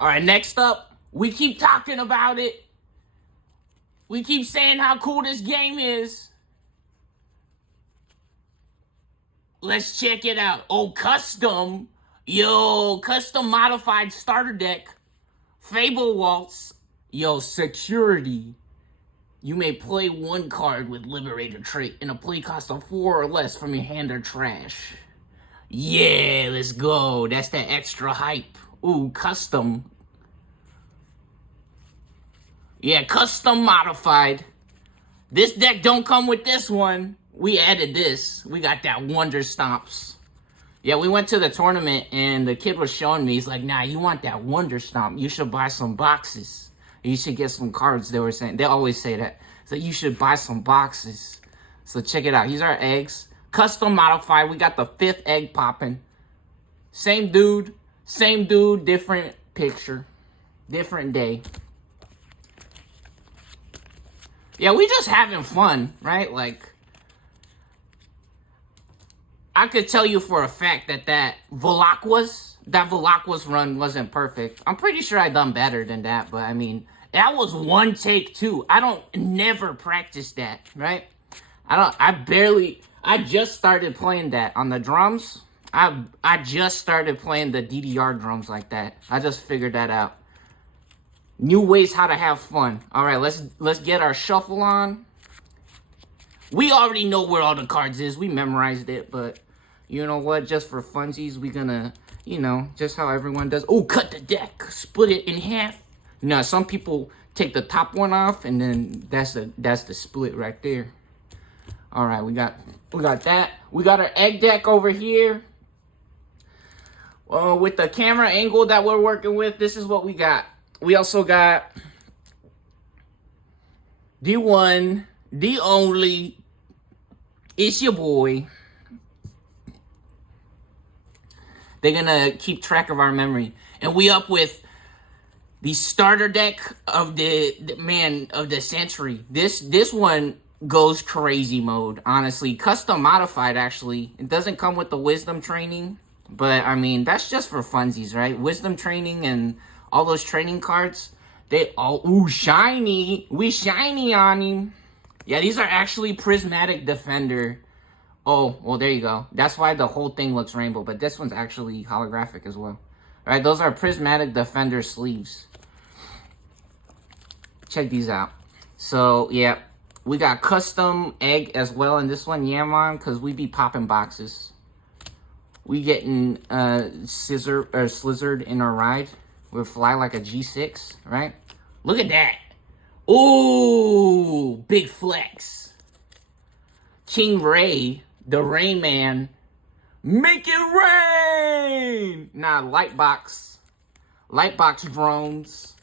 All right, next up, we keep talking about it. We keep saying how cool this game is. Let's check it out. Oh, custom. Yo, custom modified starter deck. Fable waltz. Yo, security. You may play one card with Liberator trait in a play cost of 4 or less from your hand or trash. Yeah, let's go. That's that extra hype. Ooh, custom. Yeah, custom modified. This deck don't come with this one. We added this. We got that Wonder Stomps. Yeah, we went to the tournament and the kid was showing me. He's like, nah, you want that Wonder Stomp. You should buy some boxes. You should get some cards, they were saying. They always say that. So you should buy some boxes. So check it out. Here's our eggs. Custom modified. We got the 5th egg popping. Same dude, different picture. Different day. Yeah, we just having fun, right? Like, I could tell you for a fact that Velakwa's run wasn't perfect. I'm pretty sure I done better than that, but I mean, that was one take too. I never practice that, right? I just started playing that on the drums. I just started playing the DDR drums like that. I just figured that out. New ways how to have fun. All right, let's get our shuffle on. We already know where all the cards is. We memorized it, but you know what? Just for funsies, we gonna, just how everyone does. Oh, cut the deck. Split it in half. Now, some people take the top one off, and then that's the split right there. All right, we got that. We got our egg deck over here. With the camera angle that we're working with, this is what we got. We also got the one, the only, it's your boy. They're gonna keep track of our memory. And we up with the starter deck of the century. This one goes crazy mode, honestly. Custom modified, actually. It doesn't come with the wisdom training, but I mean, that's just for funsies, right? Wisdom training and all those training cards, they all, ooh, shiny. We shiny on him. Yeah, these are actually prismatic defender. Oh, well, there you go. That's why the whole thing looks rainbow, but this one's actually holographic as well. All right, those are prismatic defender sleeves. Check these out. So, yeah, we got custom egg as well in this one, Yamon, because we be popping boxes. We getting slizzard in our ride. We'll fly like a G6, right? Look at that. Ooh, big flex. King Ray, the Rain Man. Make it rain! Nah, Lightbox. Lightbox drones.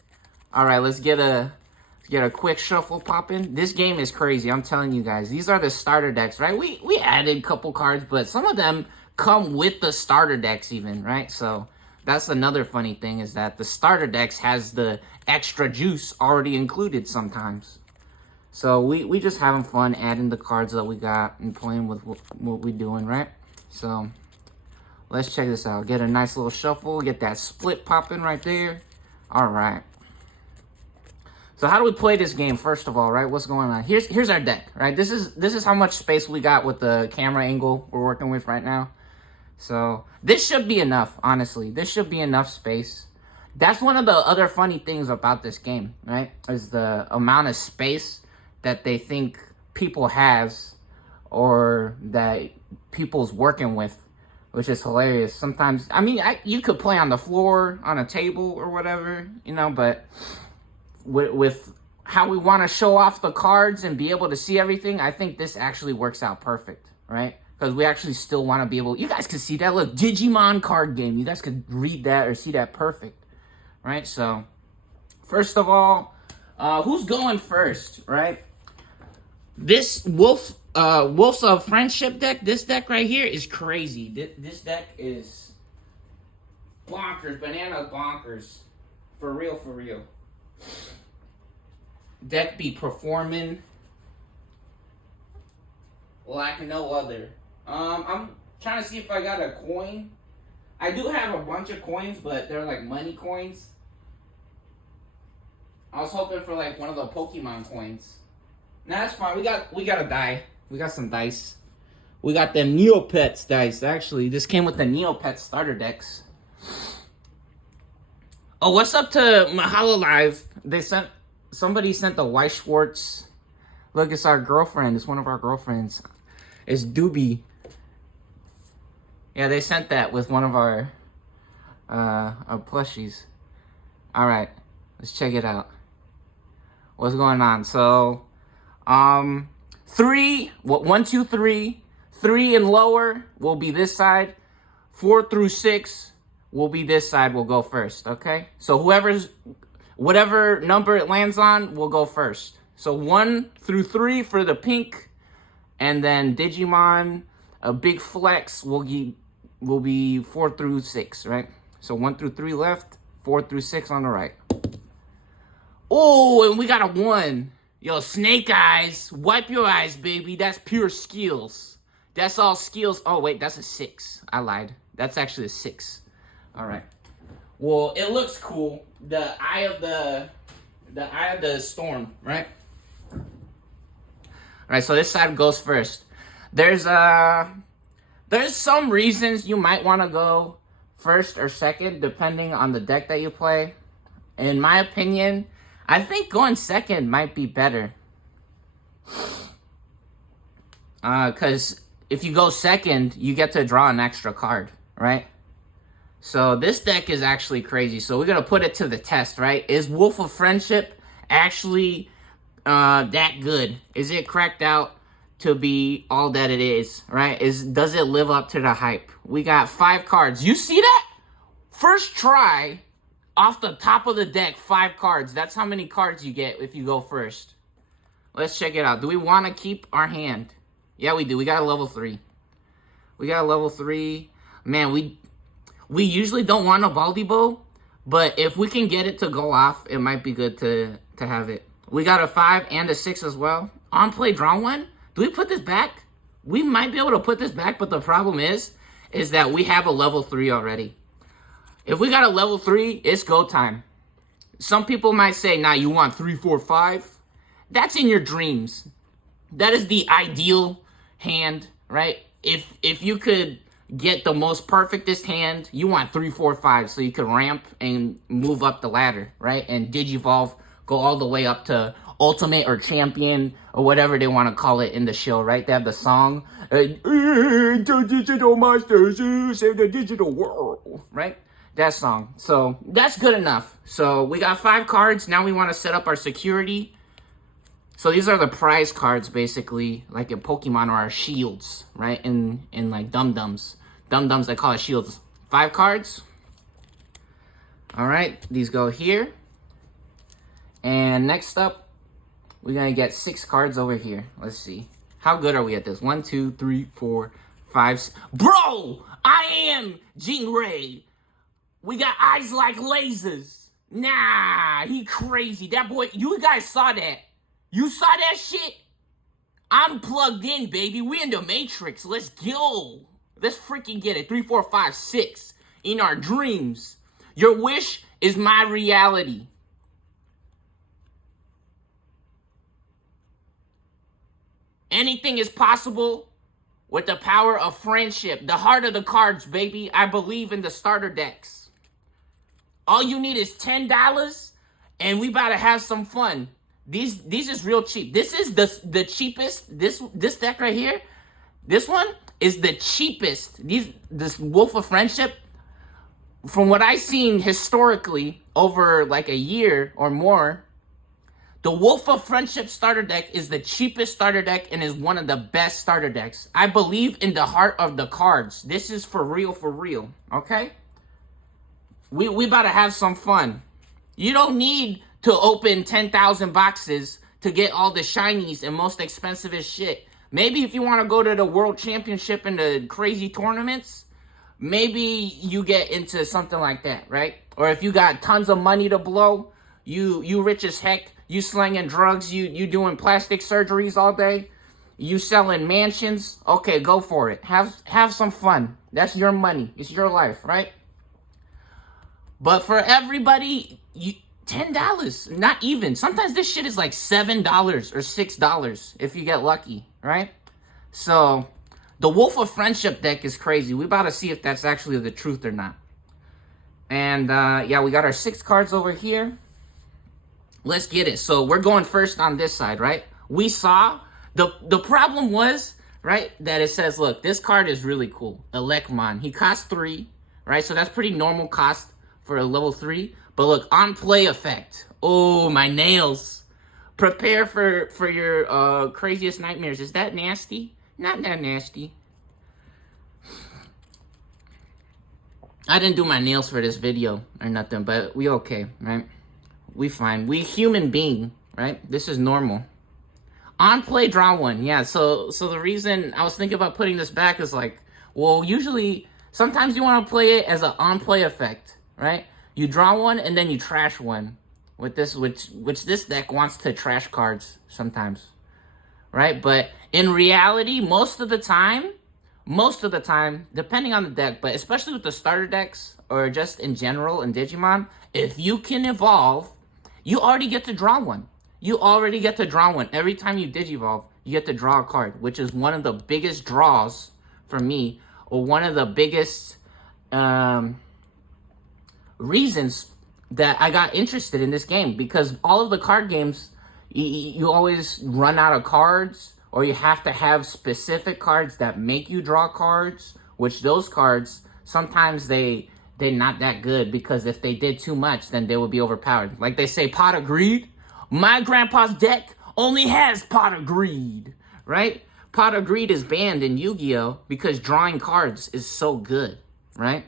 All right, let's get a quick shuffle popping. This game is crazy, I'm telling you guys. These are the starter decks, right? We added a couple cards, but some of them come with the starter decks even, right? So that's another funny thing, is that the starter decks has the extra juice already included sometimes. So we just having fun adding the cards that we got and playing with what we doing, right? So let's check this out. Get a nice little shuffle. Get that split popping right there. All right. So how do we play this game, first of all, right? What's going on? Here's our deck, right? This is how much space we got with the camera angle we're working with right now. So this should be enough, honestly. This should be enough space. That's one of the other funny things about this game, right? Is the amount of space that they think people has, or that people's working with, which is hilarious. Sometimes, I mean, you could play on the floor, on a table, or whatever, but with how we want to show off the cards and be able to see everything, I think this actually works out perfect, right? Because we actually still want to be able... You guys can see that. Look, Digimon card game. You guys could read that or see that perfect, right? So, first of all, who's going first, right? This Wolves of Friendship deck, this deck right here is crazy. This deck is bonkers, banana bonkers. For real, for real. Deck be performing like no other. I'm trying to see if I got a coin. I do have a bunch of coins, but they're like money coins. I was hoping for like one of the Pokemon coins. Nah, that's fine. We got a die. We got some dice. We got the Neopets dice. Actually, this came with the Neopets starter decks. Oh, what's up to Mahalo Live? Somebody sent the White Schwartz. Look, it's our girlfriend. It's one of our girlfriends. It's Doobie. Yeah, they sent that with one of our plushies. All right, let's check it out. What's going on? So, 3, 1, 2, 3, 3 and lower will be this side. 4 through 6 will be this side. Will go first. Okay. So whatever number it lands on will go first. So 1 through 3 for the pink, and then Digimon, a big flex will be 4 through 6, right? So 1 through 3 left, 4 through 6 on the right. Oh, and we got a 1. Yo, Snake Eyes, wipe your eyes, baby. That's pure skills. That's all skills. Oh wait, that's a 6. I lied. That's actually a 6. All right. Well, it looks cool. The eye of the storm, right? All right. So this side goes first. There's some reasons you might want to go first or second, depending on the deck that you play. In my opinion, I think going second might be better. Because if you go second, you get to draw an extra card, right? So this deck is actually crazy. So we're going to put it to the test, right? Is Wolf of Friendship actually that good? Is it cracked out to be all that it is, right? Does it live up to the hype? We got 5 cards. You see that? First try, off the top of the deck, 5 cards. That's how many cards you get if you go first. Let's check it out. Do we want to keep our hand? Yeah, we do. We got a level 3. We got a level 3. Man, we usually don't want a Baldy Bow, but if we can get it to go off, it might be good to have it. We got a 5 and a 6 as well. On play, draw 1. Do we put this back? We might be able to put this back, but the problem is that we have a level 3 already. If we got a level 3, it's go time. Some people might say, nah, you want 3, 4, 5. That's in your dreams. That is the ideal hand, right? If you could get the most perfectest hand, you want 3, 4, 5, so you could ramp and move up the ladder, right? And Digivolve, go all the way up to Ultimate or Champion or whatever they want to call it in the show, right? They have the song, the digital monsters save the digital world, right? That song. So that's good enough. So we got 5 cards. Now we want to set up our security. So these are the prize cards, basically, like in Pokemon, or our shields, right? In like Dum-Dums. Dum-Dums, they call it shields. 5 cards. All right, these go here. And next up, we're going to get 6 cards over here. Let's see. How good are we at this? 1, 2, 3, 4, 5. Bro, I am Jean Ray. We got eyes like lasers. Nah, he crazy. That boy, you guys saw that. You saw that shit? I'm plugged in, baby. We in the Matrix. Let's go. Let's freaking get it. 3, 4, 5, 6. In our dreams. Your wish is my reality. Anything is possible with the power of friendship. The heart of the cards, baby. I believe in the starter decks. All you need is $10, and we about to have some fun. These is real cheap. This is the cheapest. This deck right here, this one is the cheapest. This Wolf of Friendship, from what I've seen historically over like a year or more, the Wolf of Friendship starter deck is the cheapest starter deck and is one of the best starter decks. I believe in the heart of the cards. This is for real, okay? We about to have some fun. You don't need to open 10,000 boxes to get all the shinies and most expensivest shit. Maybe if you want to go to the World Championship and the crazy tournaments, maybe you get into something like that, right? Or if you got tons of money to blow, you rich as heck, you slinging drugs, you doing plastic surgeries all day, you selling mansions, okay, go for it. Have some fun. That's your money. It's your life, right? But for everybody, $10. Not even. Sometimes this shit is like $7 or $6 if you get lucky, right? So, the Wolf of Friendship deck is crazy. We about to see if that's actually the truth or not. And, yeah, we got our 6 cards over here. Let's get it. So, we're going first on this side, right? We saw, the problem was, right, that it says, look, this card is really cool. Elecmon. He costs 3, right? So, that's pretty normal cost for a level 3. But look, on play effect. Oh, my nails. Prepare for your craziest nightmares. Is that nasty? Not that nasty. I didn't do my nails for this video or nothing, but we okay, right? We fine. We human being, right? This is normal. On play, draw 1. Yeah, so the reason I was thinking about putting this back is like, well, usually, sometimes you want to play it as an on play effect, right? You draw 1 and then you trash 1 with this, which this deck wants to trash cards sometimes, right? But in reality, most of the time, depending on the deck, but especially with the starter decks or just in general in Digimon, if you can evolve, you already get to draw 1. You already get to draw 1. Every time you Digivolve, you get to draw a card, which is one of the biggest draws for me, or one of the biggest reasons that I got interested in this game, because all of the card games, you always run out of cards, or you have to have specific cards that make you draw cards, which those cards, sometimes they're not that good, because if they did too much, then they would be overpowered. Like they say, Pot of Greed. My grandpa's deck only has Pot of Greed, right? Pot of Greed is banned in Yu-Gi-Oh! Because drawing cards is so good, right?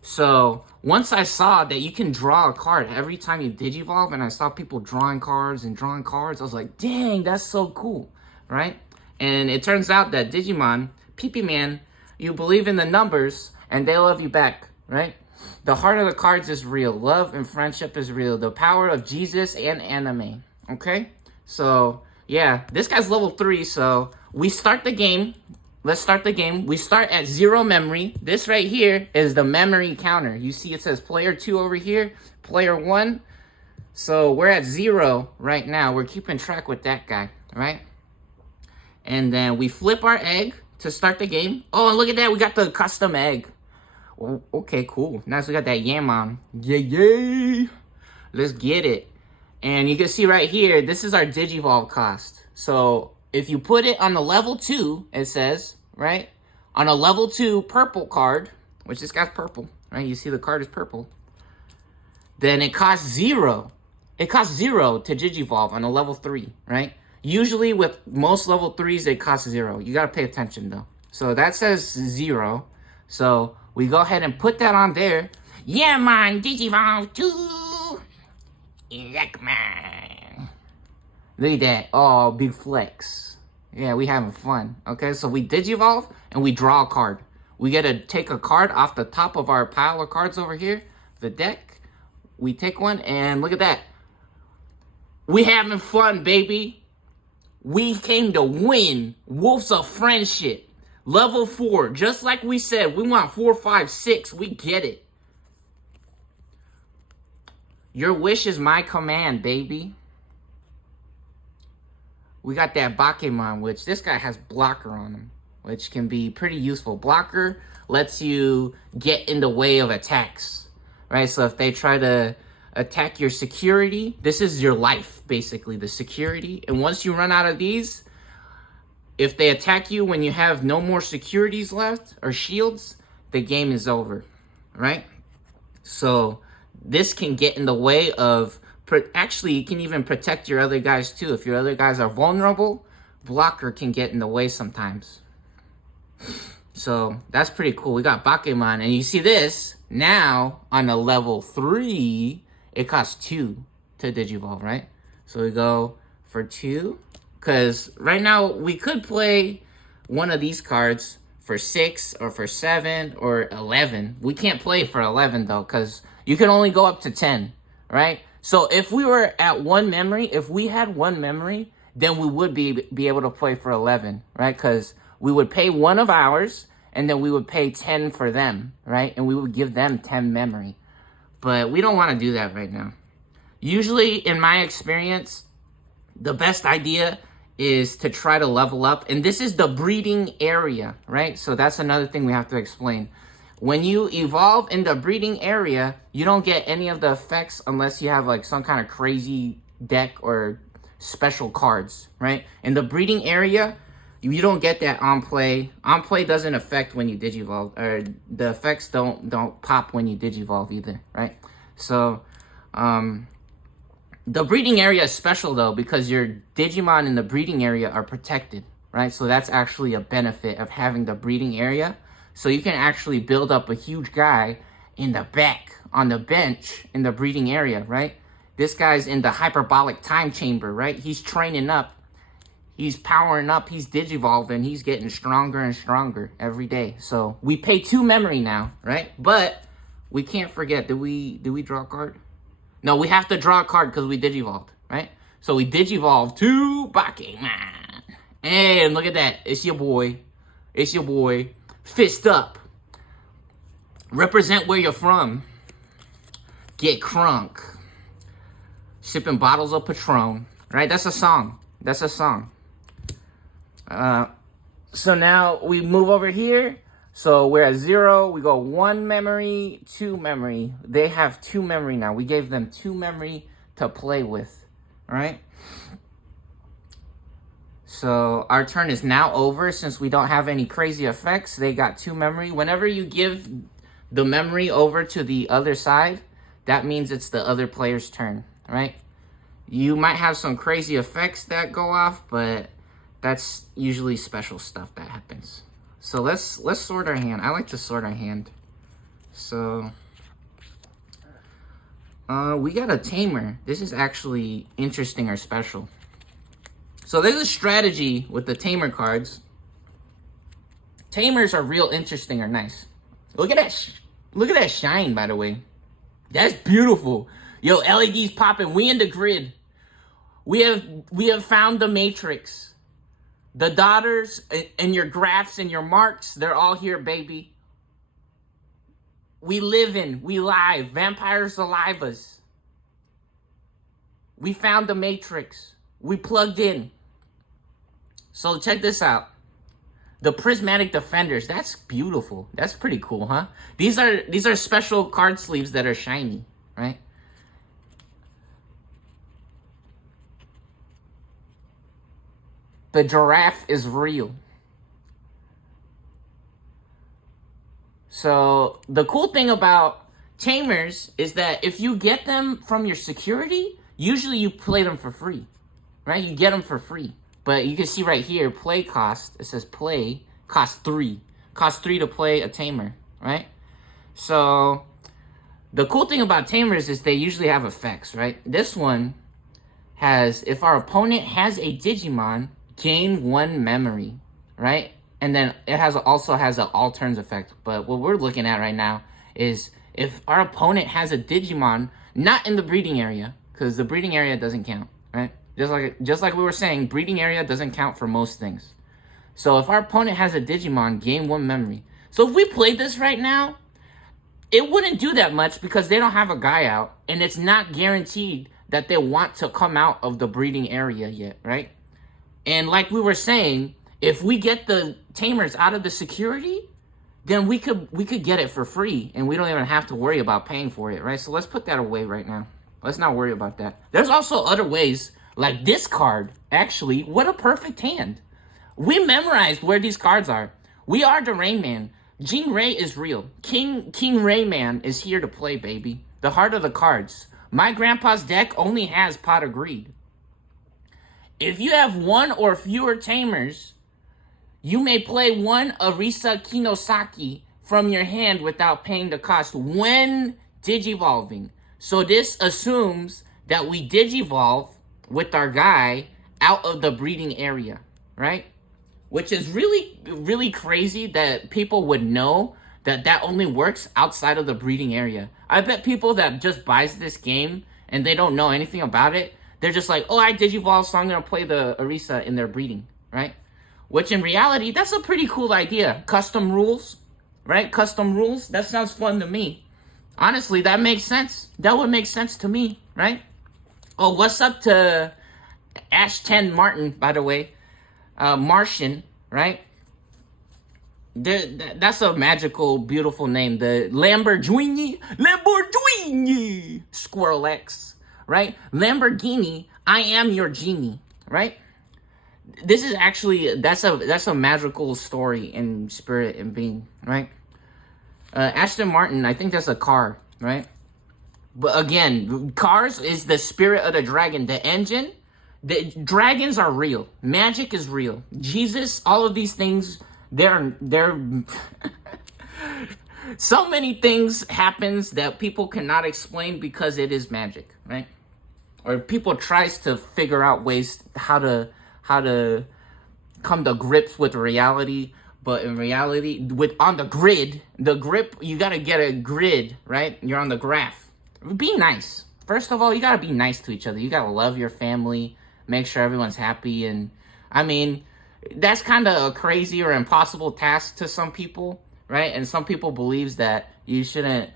So, once I saw that you can draw a card every time you Digivolve, and I saw people drawing cards, I was like, dang, that's so cool, right? And it turns out that Digimon, PP Man, you believe in the numbers, and they love you back, right? The heart of the cards is real. Love and friendship is real. The power of Jesus and anime, okay? So, yeah, this guy's level 3, so we start the game. Let's start the game. We start at 0 memory. This right here is the memory counter. You see it says player 2 over here, player 1. So we're at 0 right now. We're keeping track with that guy, right? And then we flip our egg to start the game. Oh, and look at that. We got the custom egg. Oh, okay, cool. Now we got that Yammon. Yay. Let's get it. And you can see right here, this is our Digivolve cost. So if you put it on the level 2, it says, right? On a level 2 purple card, which this guy's purple, right? You see the card is purple. Then it costs 0. It costs 0 to Digivolve on a level 3, right? Usually with most level 3s, it costs 0. You gotta pay attention though. So that says 0. So we go ahead and put that on there. Yeah, man, Digivolve 2. Elecman. Look at that. Oh, big flex. Yeah, we having fun. Okay, so we Digivolve and we draw a card. We get to take a card off the top of our pile of cards over here, the deck. We take one and look at that. We having fun, baby. We came to win. Wolves of Friendship. Level 4. Just like we said, we want 4, 5, 6. We get it. Your wish is my command, baby. We got that Bakemon, which this guy has blocker on him, which can be pretty useful. Blocker lets you get in the way of attacks, right? So if they try to attack your security, this is your life, basically, the security. And once you run out of these, if they attack you when you have no more securities left or shields, the game is over, right? So this can get in the way of, actually, you can even protect your other guys too. If your other guys are vulnerable, blocker can get in the way sometimes. So that's pretty cool. We got Bakemon, and you see this, now on a level 3, it costs 2 to Digivolve, right? So we go for 2, because right now we could play one of these cards for 6 or for 7 or 11. We can't play for 11 though, because you can only go up to 10, right? So if we were at 1 memory, if we had 1 memory, then we would be able to play for 11, right? Because we would pay 1 of ours, and then we would pay 10 for them, right? And we would give them 10 memory. But we don't want to do that right now. Usually, in my experience, the best idea is to try to level up. And this is the breeding area, right? So that's another thing we have to explain. When you evolve in the breeding area, you don't get any of the effects unless you have like some kind of crazy deck or special cards, right? In the breeding area, you don't get that on play. On play doesn't affect when you digivolve, or the effects don't pop when you digivolve either, right? So, the breeding area is special though because your Digimon in the breeding area are protected, right? So that's actually a benefit of having the breeding area. So you can actually build up a huge guy in the back on the bench in the breeding area, right? This guy's in the hyperbolic time chamber, right? He's training up. He's powering up. He's digivolving. He's getting stronger and stronger every day. So we pay 2 memory now, right? But we can't forget. Did we draw a card? No, we have to draw a card because we digivolved, right? So we digivolved to Bakemon. And look at that. It's your boy. It's your boy. Fist up. Represent where you're from. Get crunk. Sipping bottles of Patron. Right? That's a song. That's a song. So now we move over here. So we're at 0. We go 1 memory, 2 memory. They have 2 memory now. We gave them 2 memory to play with. All right? So our turn is now over since we don't have any crazy effects. They got 2 memory. Whenever you give the memory over to the other side, that means it's the other player's turn, right? You might have some crazy effects that go off, but that's usually special stuff that happens. So let's sort our hand. I like to sort our hand. So we got a tamer. This is actually interesting or special. So there's a strategy with the tamer cards. Tamers are real interesting or nice. Look at that. Look at that shine, by the way. That's beautiful. Yo, LEDs popping. We in the grid. We have found the matrix. The daughters and your graphs and your marks, they're all here, baby. We living, we live. Vampires alive us. We found the matrix. We plugged in. So check this out. The prismatic defenders, that's beautiful. That's pretty cool, huh? These are special card sleeves that are shiny, right? The giraffe is real. So the cool thing about tamers is that if you get them from your security, usually you play them for free, right? You get them for free. But you can see right here, play cost, it says play, cost 3. Cost 3 to play a tamer, right? So the cool thing about tamers is they usually have effects, right? This one has, if our opponent has a Digimon, gain 1 memory, right? And then it also has an all turns effect. But what we're looking at right now is if our opponent has a Digimon, not in the breeding area, because the breeding area doesn't count, right? Just like we were saying, breeding area doesn't count for most things. So if our opponent has a Digimon, gain 1 memory. So if we played this right now, it wouldn't do that much because they don't have a guy out, and it's not guaranteed that they want to come out of the breeding area yet, right? And like we were saying, if we get the tamers out of the security, then we could get it for free, and we don't even have to worry about paying for it, right? So let's put that away right now. Let's not worry about that. There's also other ways, like this card. Actually, what a perfect hand. We memorized where these cards are. We are the Rain Man. Jean Ray is real. King Rayman is here to play, baby. The heart of the cards. My grandpa's deck only has Pot of Greed. If you have 1 or fewer tamers, you may play 1 Arisa Kinosaki from your hand without paying the cost when digivolving. So this assumes that we digivolve with our guy out of the breeding area, right? Which is really, really crazy that people would know that only works outside of the breeding area. I bet people that just buys this game and they don't know anything about it, they're just like, oh, I digivolve, so I'm going to play the Arisa in their breeding, right? Which in reality, that's a pretty cool idea. Custom rules, right? Custom rules, that sounds fun to me. Honestly, that makes sense. That would make sense to me, right? Oh, what's up to Ashton Martin, by the way? Martian, right? That's a magical, beautiful name. The Lamborghini Squirrel X, right? Lamborghini, I am your genie, right? This is actually that's a magical story in spirit and being, right? Aston Martin, I think that's a car, right? But again, cars is the spirit of the dragon. The engine, the dragons are real. Magic is real. Jesus, all of these things, they're so many things happens that people cannot explain because it is magic, right? Or people tries to figure out ways how to come to grips with reality. But in reality, on the grid, you gotta get a grid, right? You're on the graph. Be nice. First of all, you gotta be nice to each other. You gotta love your family, make sure everyone's happy. And I mean, that's kind of a crazy or impossible task to some people, right? And some people believes that you shouldn't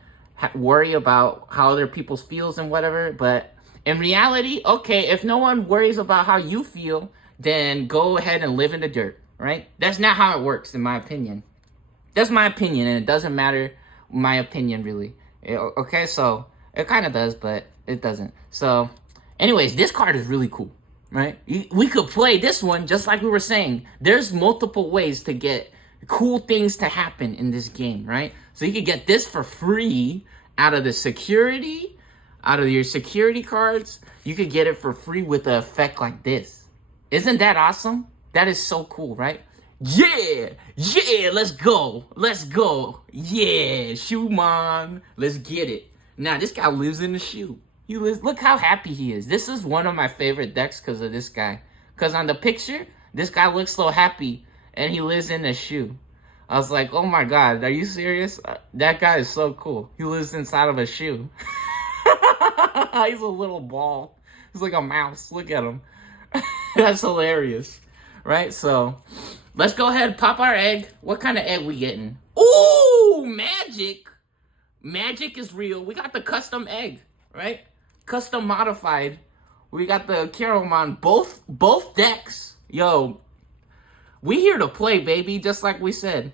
worry about how other people feels and whatever. But in reality, okay, if no one worries about how you feel, then go ahead and live in the dirt, right? That's not how it works, in my opinion. That's my opinion, and it doesn't matter my opinion, really. Okay, so it kind of does, but it doesn't. So, anyways, this card is really cool, right? We could play this one, just like we were saying. There's multiple ways to get cool things to happen in this game, right? So you could get this for free out of your security cards. You could get it for free with an effect like this. Isn't that awesome? That is so cool, right? Yeah, let's go. Yeah, Shoemon, let's get it. Now, this guy lives in the shoe. Look how happy he is. This is one of my favorite decks because of this guy. Because on the picture, this guy looks so happy, and he lives in a shoe. I was like, oh my God, are you serious? That guy is so cool. He lives inside of a shoe. He's a little ball. He's like a mouse. Look at him. That's hilarious, right? So, let's go ahead and pop our egg. What kind of egg we getting? Ooh, magic. Magic is real. We got the custom egg, right? Custom modified. We got the Garurumon. Both decks. Yo, we here to play, baby, just like we said.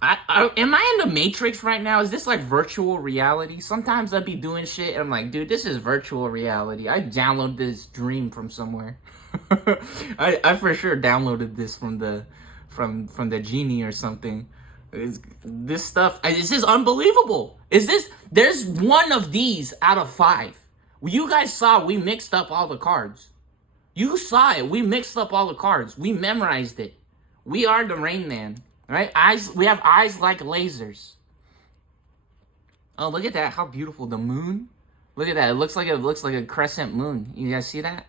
Am I in the Matrix right now? Is this like virtual reality? Sometimes I'd be doing shit and I'm like, dude, this is virtual reality. I downloaded this dream from somewhere. I for sure downloaded this from the genie or something. This stuff, this is unbelievable. There's one of these out of 5. You guys saw we mixed up all the cards. You saw it. We mixed up all the cards. We memorized it. We are the Rain Man. Right? Eyes. We have eyes like lasers. Oh, look at that. How beautiful. The moon. Look at that. It looks like a crescent moon. You guys see that?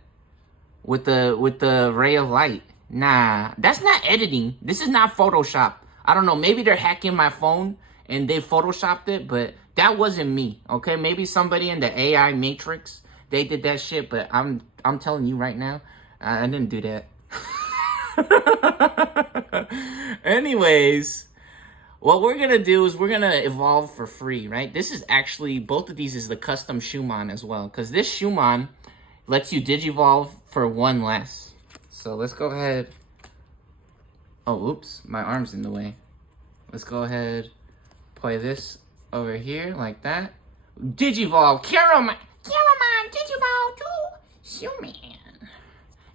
With the ray of light. Nah, that's not editing. This is not Photoshop. I don't know. Maybe they're hacking my phone and they Photoshopped it, but that wasn't me. Okay? Maybe somebody in the AI Matrix, they did that shit, but I'm telling you right now, I didn't do that. Anyways, what we're gonna do is we're gonna evolve for free, right? This is actually, both of these is the custom Shoemon as well, because this Shoemon lets you digivolve for 1 less. So let's go ahead. Oh, oops, my arm's in the way. Let's go ahead, play this over here like that. Digivolve, Garurumon, digivolve to Shoeman.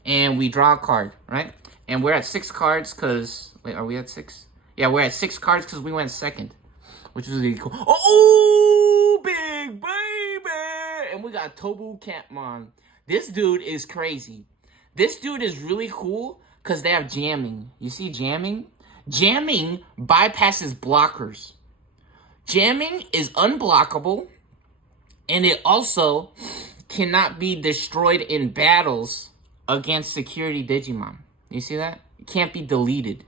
And we draw a card, right? And we're at 6 cards because... Wait, are we at 6? Yeah, we're at 6 cards because we went second. Which was really cool. Oh, big baby! And we got Tobu Catmon. This dude is crazy. This dude is really cool because they have jamming. You see jamming? Jamming bypasses blockers. Jamming is unblockable. And it also cannot be destroyed in battles against security Digimon. You see that? It can't be deleted.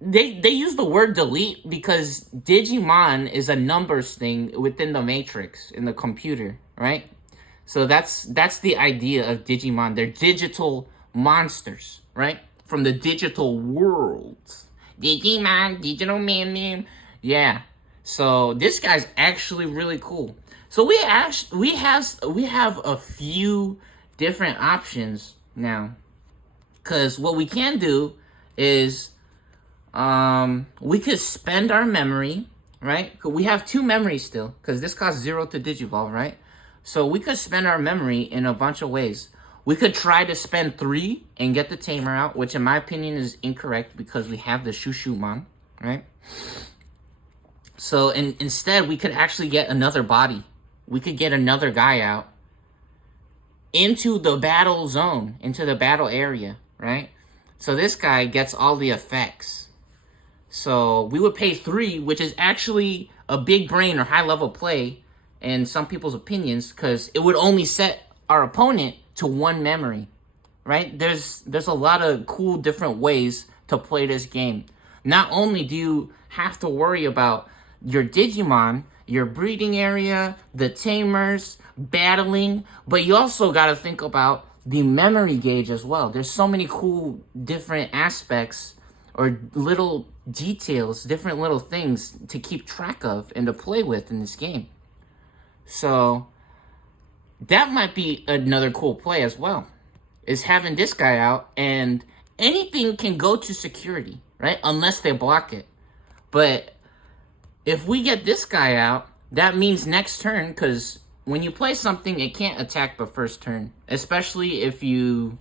They use the word delete because Digimon is a numbers thing within the matrix in the computer, right? So that's the idea of Digimon. They're digital monsters, right? From the digital world. Digimon, digital man. Yeah. So this guy's actually really cool. So we have a few different options now. Cause what we can do is we could spend our memory, right? We have 2 memories still, because this costs 0 to digivolve, right? So we could spend our memory in a bunch of ways. We could try to spend 3 and get the tamer out, which in my opinion is incorrect because we have the Shushuman, right? So instead, we could actually get another body. We could get another guy out into the battle zone, into the battle area, right? So this guy gets all the effects. So we would pay 3, which is actually a big brain or high level play in some people's opinions, because it would only set our opponent to 1 memory, right? There's a lot of cool different ways to play this game. Not only do you have to worry about your Digimon, your breeding area, the tamers, battling, but you also got to think about the memory gauge as well. There's so many cool different aspects or little details, different little things to keep track of and to play with in this game. So that might be another cool play as well, is having this guy out, and anything can go to security, right? Unless they block it. But if we get this guy out, that means next turn, because when you play something, it can't attack the first turn, especially if you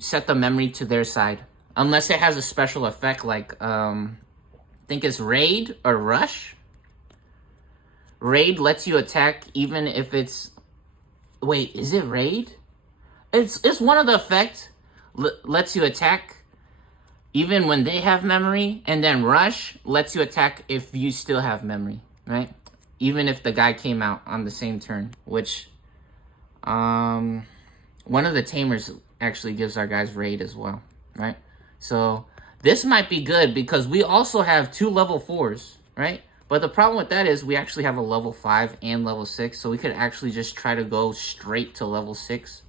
set the memory to their side. Unless it has a special effect like, I think it's Raid or Rush. Raid lets you attack even if it's... Wait, is it Raid? It's one of the effects. Lets you attack even when they have memory. And then Rush lets you attack if you still have memory, right? Even if the guy came out on the same turn. Which, one of the tamers actually gives our guys Raid as well, right? So this might be good because we also have 2 level 4s, right? But the problem with that is we actually have a level 5 and level 6, so we could actually just try to go straight to level 6.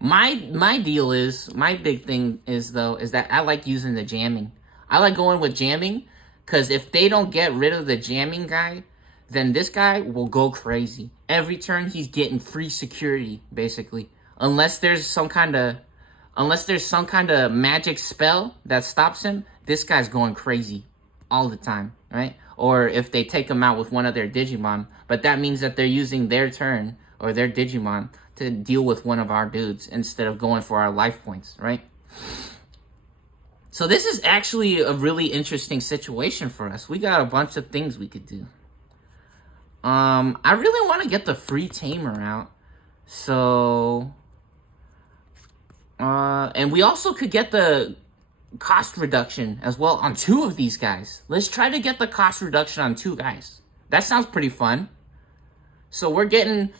My deal is, my big thing is though, is that I like using the jamming. I like going with jamming, because if they don't get rid of the jamming guy, then this guy will go crazy. Every turn he's getting free security, basically. Unless there's some kind of magic spell that stops him, this guy's going crazy all the time, right? Or if they take him out with one of their Digimon, but that means that they're using their turn or their Digimon to deal with one of our dudes instead of going for our life points, right? So this is actually a really interesting situation for us. We got a bunch of things we could do. I really want to get the free tamer out. So, and we also could get the cost reduction as well on 2 of these guys. Let's try to get the cost reduction on 2 guys. That sounds pretty fun. So we're getting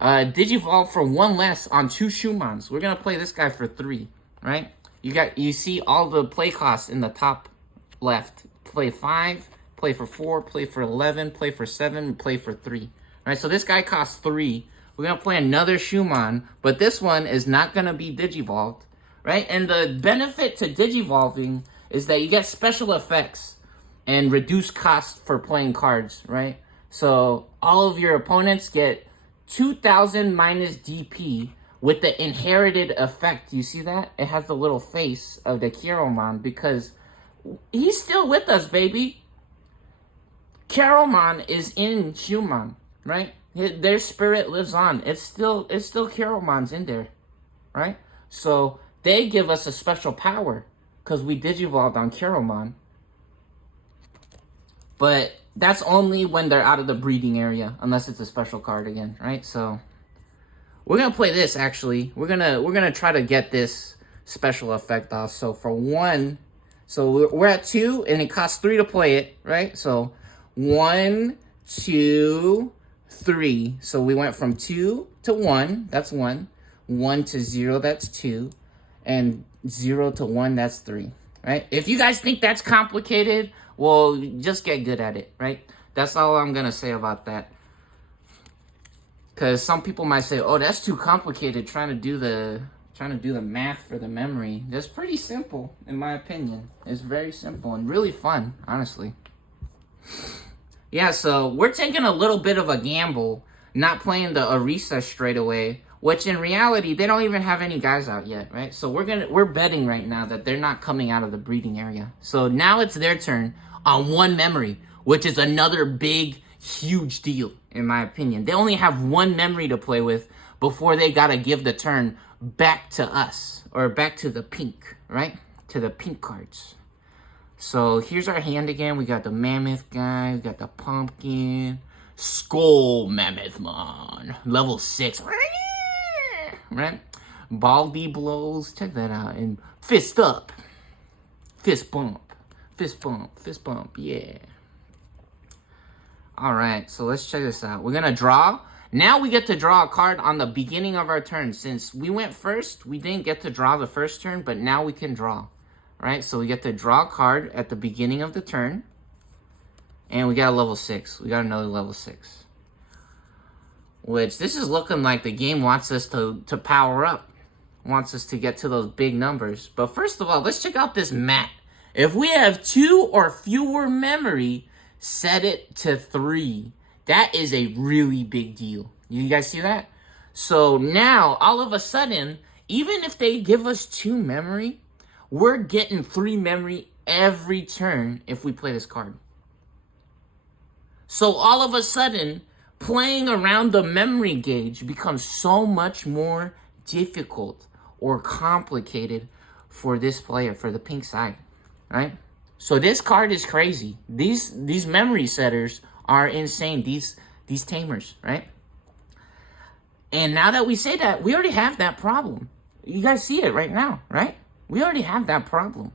Digivolve for 1 less on 2 Shumans. We're gonna play this guy for 3, right? You see all the play costs in the top left. Play 5, play for 4, play for 11, play for 7, play for 3. Right? So this guy costs 3. We're gonna play another Shuman, but this one is not gonna be Digivolved. Right? And the benefit to Digivolving is that you get special effects and reduced cost for playing cards, right? So all of your opponents get 2,000 minus DP with the inherited effect. You see that? It has the little face of the Garurumon because he's still with us, baby. Garurumon is in Shuman, right? Their spirit lives on. It's still Garurumon's in there, right? So they give us a special power because we Digivolved on Garurumon. But that's only when they're out of the breeding area, unless it's a special card again, right? So we're gonna play this actually. We're gonna try to get this special effect off. So for 1, so we're at 2 and it costs 3 to play it, right? So 1, 2, 3. So we went from 2 to 1, that's 1. 1 to 0, that's 2. And 0 to 1, that's 3, right? If you guys think that's complicated, well, just get good at it, right? That's all I'm gonna say about that. Because some people might say, oh, that's too complicated trying to do the math for the memory. That's pretty simple, in my opinion. It's very simple and really fun, honestly. Yeah, so we're taking a little bit of a gamble, not playing the Orisa straight away, which in reality, they don't even have any guys out yet, right? So we're betting right now that they're not coming out of the breeding area. So now it's their turn on one memory, which is another big, huge deal, in my opinion. They only have one memory to play with before they gotta give the turn back to us, or back to the pink, right? To the pink cards. So here's our hand again. We got the mammoth guy, we got the pumpkin, skull mammothmon, level 6, right? Baldy blows, check that out, and fist up, fist bump, fist bump, fist bump, yeah. All right, so let's check this out. We're gonna draw. Now we get to draw a card on the beginning of our turn. Since we went first, we didn't get to draw the first turn, but now we can draw. Right, so we get to draw a card at the beginning of the turn. And we got a level 6. We got another level 6. Which, this is looking like the game wants us to power up. Wants us to get to those big numbers. But first of all, let's check out this mat. If we have 2 or fewer memory, set it to 3. That is a really big deal. You guys see that? So now, all of a sudden, even if they give us 2 memory, we're getting 3 memory every turn if we play this card. So all of a sudden, playing around the memory gauge becomes so much more difficult or complicated for this player, for the pink side, right? So this card is crazy. These memory setters are insane. These tamers, right? And now that we say that, we already have that problem. You guys see it right now, right? We already have that problem.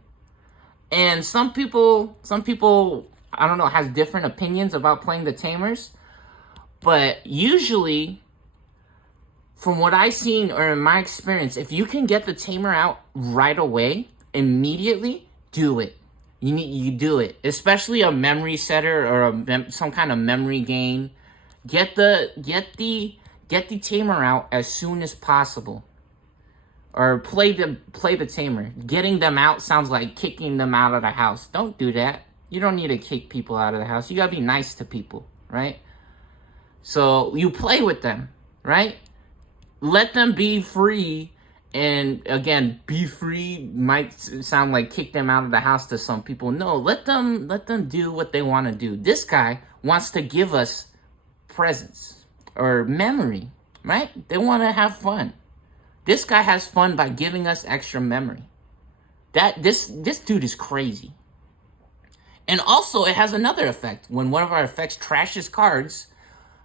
And some people, I don't know, has different opinions about playing the tamers. But usually, from what I've seen or in my experience, if you can get the tamer out right away, immediately, do it. You do it. Especially a memory setter or some kind of memory gain. Get the tamer out as soon as possible. Or play the tamer. Getting them out sounds like kicking them out of the house. Don't do that. You don't need to kick people out of the house. You gotta be nice to people, right? So you play with them, right? Let them be free. And again, be free might sound like kick them out of the house to some people. No, let them do what they want to do. This guy wants to give us presents or memory, right? They want to have fun. This guy has fun by giving us extra memory. This dude is crazy. And also, it has another effect. When one of our effects trashes cards,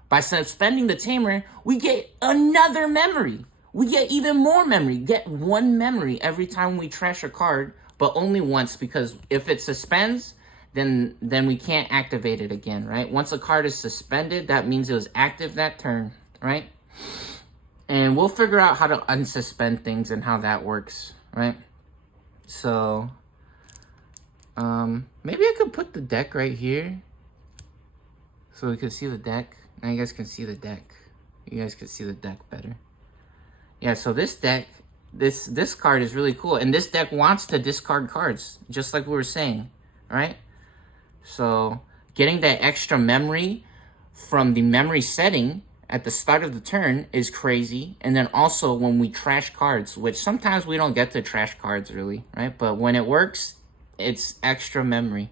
by suspending the tamer, we get another memory. We get even more memory. Get 1 memory every time we trash a card, but only once, because if it suspends, then we can't activate it again, right? Once a card is suspended, that means it was active that turn, right? And we'll figure out how to unsuspend things and how that works, right? So, maybe I could put the deck right here so we can see the deck. Now you guys can see the deck. You guys can see the deck better. Yeah, so this deck, this card is really cool. And this deck wants to discard cards, just like we were saying, right? So, getting that extra memory from the memory setting at the start of the turn is crazy. And then also when we trash cards, which sometimes we don't get to trash cards really, right? But when it works, it's extra memory.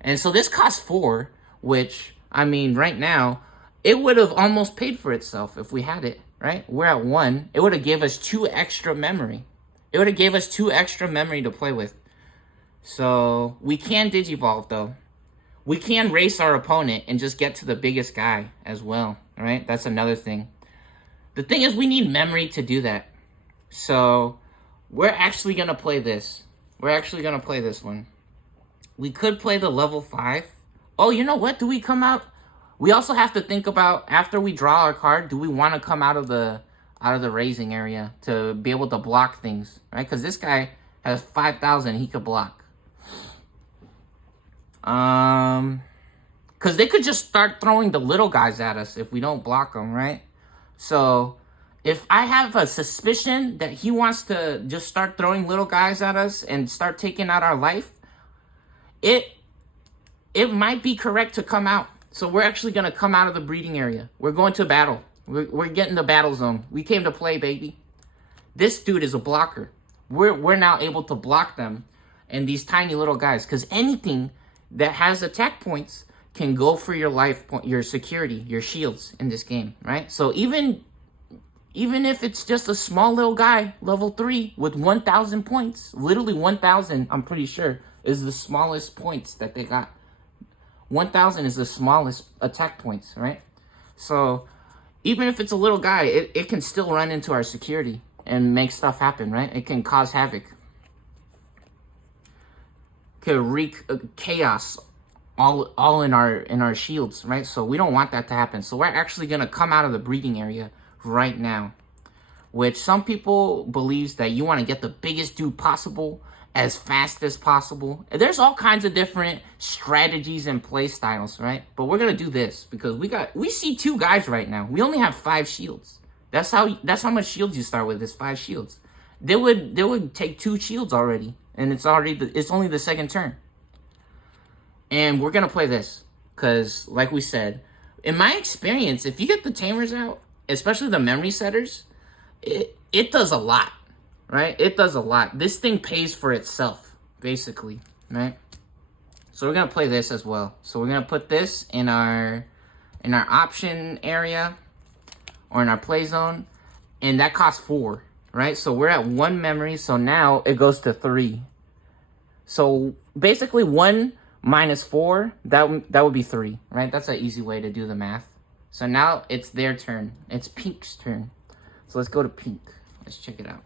And so this costs 4, which, I mean, right now, it would have almost paid for itself if we had it, right? We're at 1. It would have gave us 2 extra memory. It would have gave us 2 extra memory to play with. So we can Digivolve though. We can race our opponent and just get to the biggest guy as well, right? That's another thing. The thing is, we need memory to do that. So we're actually going to play this. We're actually going to play this one. We could play the level 5. Oh, you know what? Do we come out? We also have to think about, after we draw our card, do we want to come out of the raising area to be able to block things, right? Because this guy has 5,000 he could block. Because they could just start throwing the little guys at us if we don't block them, right? So if I have a suspicion that he wants to just start throwing little guys at us and start taking out our life, it might be correct to come out. So we're actually going to come out of the breeding area. We're going to battle. We're getting the battle zone. We came to play, baby. This dude is a blocker. We're now able to block them and these tiny little guys. Because anything that has attack points can go for your life, your security, your shields in this game, right? So even if it's just a small little guy, level 3, with 1,000 points, literally 1,000, I'm pretty sure, is the smallest points that they got. 1,000 is the smallest attack points, right? So even if it's a little guy, it can still run into our security and make stuff happen, right? It can cause havoc. Can wreak chaos all in our shields, right? So we don't want that to happen. So we're actually going to come out of the breeding area right now, which some people believes that you want to get the biggest dude possible as fast as possible. There's all kinds of different strategies and play styles, right? But we're gonna do this because we see 2 guys right now. We only have 5 shields. That's how much shields you start with, is 5 shields. They would take 2 shields already, and it's only the second turn. And we're gonna play this because, like we said, in my experience, if you get the tamers out, especially the memory setters, it does a lot, right? It does a lot. This thing pays for itself, basically, right? So we're gonna play this as well. So we're gonna put this in our option area or in our play zone, and that costs 4, right? So we're at 1 memory, so now it goes to 3. So basically 1 minus 4, that would be 3, right? That's an easy way to do the math. So now it's their turn. It's Pink's turn. So let's go to Pink. Let's check it out.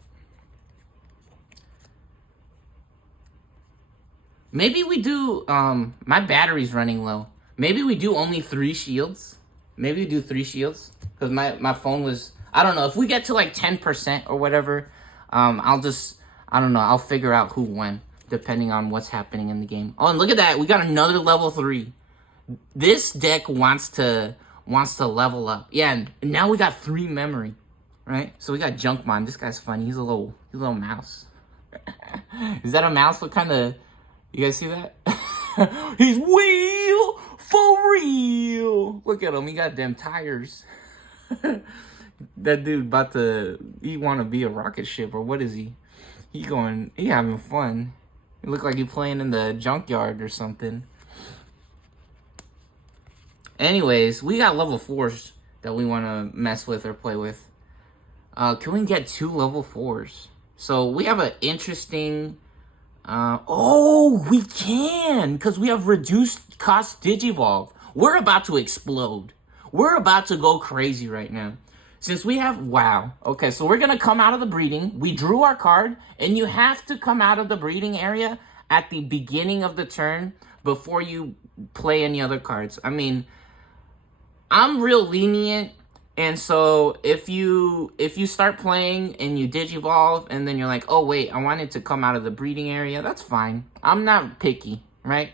Maybe we do, my battery's running low. Maybe we do only 3 shields. Maybe we do 3 shields. Because my phone was, I don't know, if we get to like 10% or whatever, I'll figure out who won, depending on what's happening in the game. Oh, and look at that, we got another level 3. This deck wants to level up. Yeah, and now we got 3 memory, right? So we got Junkmon. This guy's funny. He's a little mouse. Is that a mouse? What kind of... You guys see that? He's real for real. Look at him. He got them tires. That dude he want to be a rocket ship, or what is he? He having fun. It look like he playing in the junkyard or something. Anyways, we got level 4s that we want to mess with or play with. Can we get 2 level 4s? So we have an interesting... we can! Because we have reduced cost Digivolve. We're about to explode. We're about to go crazy right now. Since we have... Wow. Okay, so we're going to come out of the breeding. We drew our card, and you have to come out of the breeding area at the beginning of the turn before you play any other cards. I mean... I'm real lenient, and so if you start playing and you Digivolve and then you're like, oh wait, I wanted to come out of the breeding area, that's fine. I'm not picky, right?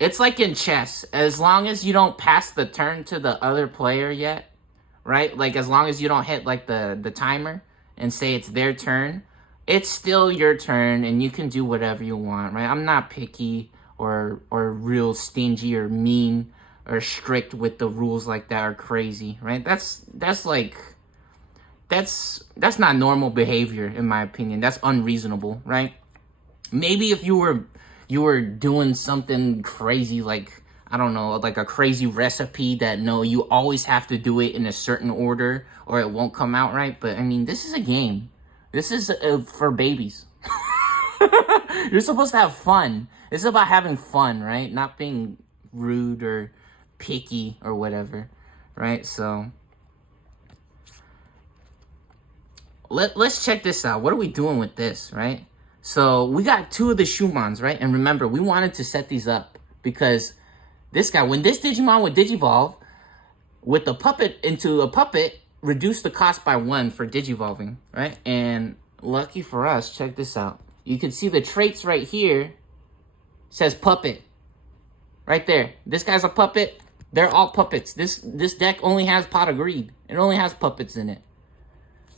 It's like in chess. As long as you don't pass the turn to the other player yet, right? Like as long as you don't hit like the timer and say it's their turn, it's still your turn and you can do whatever you want, right? I'm not picky or real stingy or mean or strict with the rules like that, or crazy, right? That's not normal behavior, in my opinion. That's unreasonable, right? Maybe if you were doing something crazy, like, I don't know, like a crazy recipe that, no, you always have to do it in a certain order or it won't come out right. But, I mean, this is a game. This is for babies. You're supposed to have fun. It's about having fun, right? Not being rude or picky or whatever, right? So let's check this out. What are we doing with this, right? So we got 2 of the Shumons, right? And remember, we wanted to set these up because this guy, when this Digimon would Digivolve with the puppet into a puppet, reduce the cost by 1 for Digivolving, right? And lucky for us, check this out. You can see the traits right here says puppet right there. This guy's a puppet. They're all puppets. This deck only has Pot of Greed. It only has puppets in it.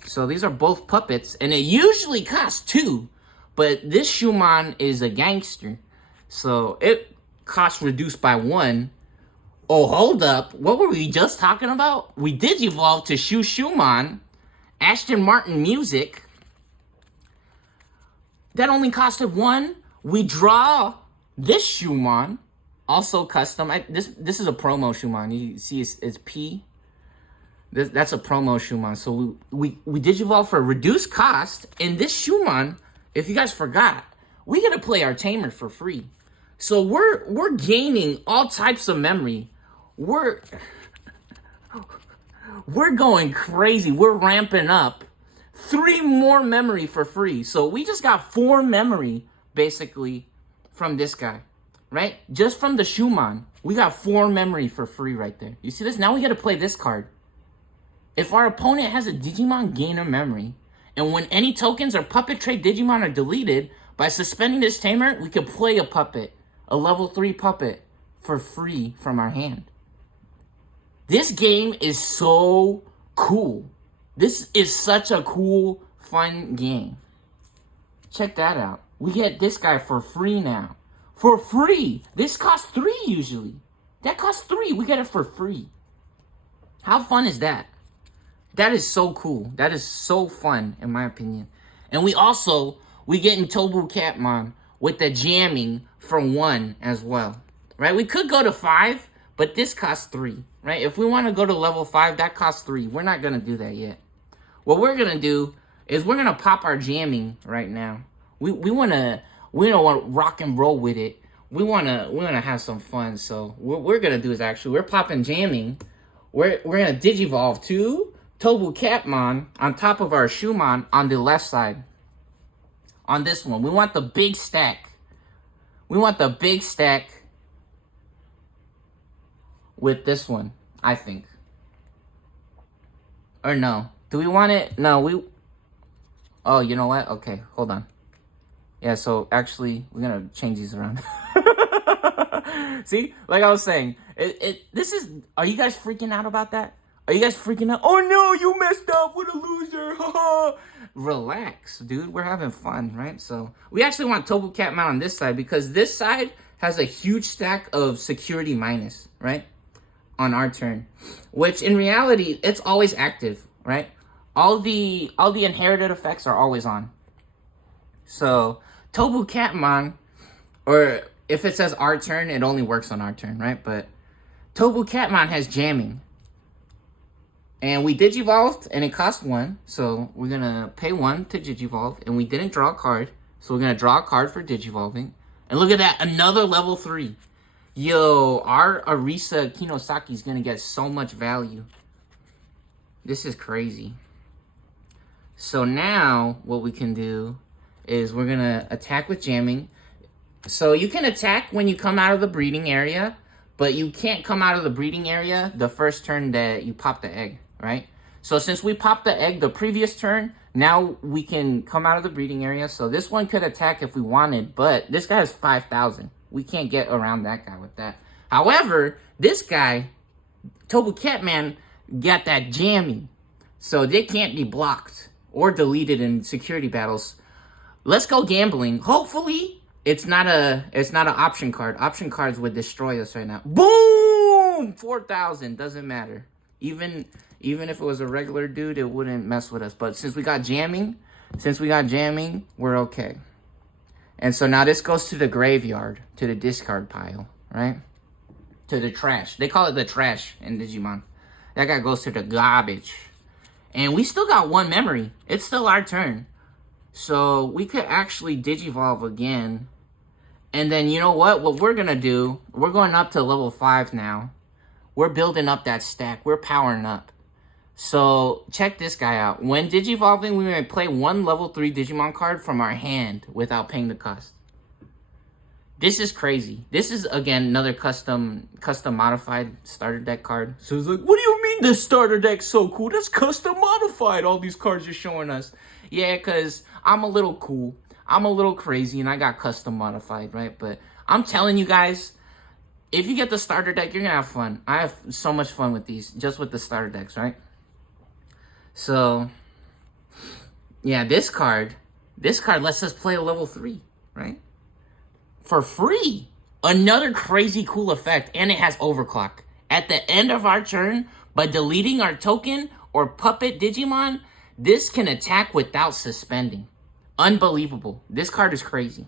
So these are both puppets, and it usually costs 2, but this Shumon is a gangster. So it cost reduced by 1. Oh, hold up. What were we just talking about? We digivolved to Shumon, Aston Martin Music. That only costed 1. We draw this Shumon, also custom. This is a promo Shumon. You see it's P. That's a promo Shumon. So we digivolve for reduced cost. And this Shumon, if you guys forgot, we get to play our tamer for free. So we're gaining all types of memory. We're going crazy. We're ramping up. 3 more memory for free. So we just got 4 memory, basically, from this guy, right? Just from the Shumon, we got 4 memory for free right there. You see this? Now we got to play this card. If our opponent has a Digimon, gain a memory. And when any tokens or puppet trait Digimon are deleted, by suspending this tamer, we could play a puppet, a level 3 puppet, for free from our hand. This game is so cool. This is such a cool, fun game. Check that out. We get this guy for free now. For free! This costs 3 usually. That costs 3. We get it for free. How fun is that? That is so cool. That is so fun, in my opinion. And we get in Tobu Catmon with the jamming for 1 as well. Right? We could go to 5, but this costs 3. Right? If we want to go to level 5, that costs 3. We're not going to do that yet. What we're going to do is we're going to pop our jamming right now. We don't want to rock and roll with it. We want to have some fun. So what we're going to do is we're popping jamming. We're going to digivolve to Tobu Catmon on top of our Shumon on the left side. On this one, we want the big stack. We want the big stack with this one, I think. Or no. Do we want it? No, oh, you know what? Okay, hold on. Yeah, so actually, we're going to change these around. See? Like I was saying, are you guys freaking out about that? Are you guys freaking out? Oh no, you messed up with a loser. Relax, dude. We're having fun, right? So we actually want Tobu Catmon on this side because this side has a huge stack of security minus, right? On our turn. Which in reality, it's always active, right? All the inherited effects are always on. So Tobu Catmon, or if it says our turn, it only works on our turn, right? But Tobu Catmon has jamming. And we digivolved, and it cost 1. So we're going to pay 1 to digivolve. And we didn't draw a card. So we're going to draw a card for digivolving. And look at that. Another level 3. Yo, our Arisa Kinosaki is going to get so much value. This is crazy. So now what we can do is we're going to attack with jamming. So you can attack when you come out of the breeding area. But you can't come out of the breeding area the first turn that you pop the egg, right? So since we popped the egg the previous turn, now we can come out of the breeding area. So this one could attack if we wanted, but this guy has 5,000. We can't get around that guy with that. However, this guy, Tobu Catman, got that jamming. So they can't be blocked or deleted in security battles. Let's go gambling. Hopefully, it's not an option card. Option cards would destroy us right now. Boom! 4,000. Doesn't matter. Even if it was a regular dude, it wouldn't mess with us. But since we got jamming, we're okay. And so now this goes to the graveyard, to the discard pile, right? To the trash. They call it the trash in Digimon. That guy goes to the garbage. And we still got 1 memory. It's still our turn. So we could actually digivolve again. And then you know what? What we're going to do, we're going up to level 5 now. We're building up that stack. We're powering up. So check this guy out. When digivolving, we may play 1 level 3 Digimon card from our hand without paying the cost. This is crazy. This is, again, another custom modified starter deck card. So it's like, what do you mean the starter deck's so cool? That's custom modified, all these cards you're showing us. Yeah, because I'm a little cool. I'm a little crazy, and I got custom modified, right? But I'm telling you guys, if you get the starter deck, you're going to have fun. I have so much fun with these, just with the starter decks, right? So, yeah, this card lets us play a level 3, right? For free. Another crazy cool effect, and it has overclock. At the end of our turn, by deleting our token or puppet Digimon, this can attack without suspending. Unbelievable. This card is crazy.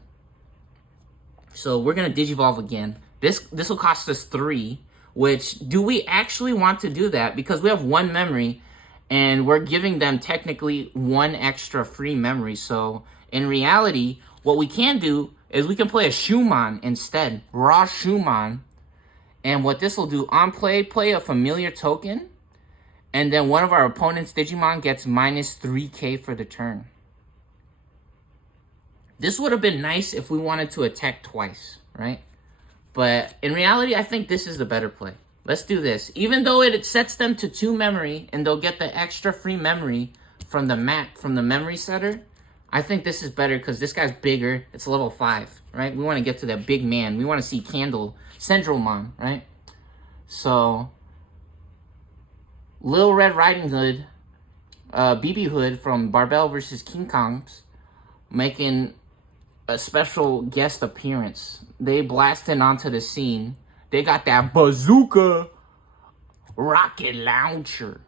So we're going to Digivolve again. This will cost us 3, which, do we actually want to do that? Because we have 1 memory, and we're giving them technically 1 extra free memory. So in reality, what we can do is we can play a Shumon instead. Raw Shumon. And what this will do, on play a familiar token, and then one of our opponent's Digimon gets minus 3k for the turn. This would have been nice if we wanted to attack twice, right? But in reality, I think this is the better play. Let's do this. Even though it sets them to 2 memory, and they'll get the extra free memory from the map, from the memory setter, I think this is better because this guy's bigger. It's level 5, right? We want to get to that big man. We want to see Centralmon, right? So, Little Red Riding Hood, BB Hood from Barbell versus King Kong's, making a special guest appearance. They blasted onto the scene. They got that bazooka rocket launcher.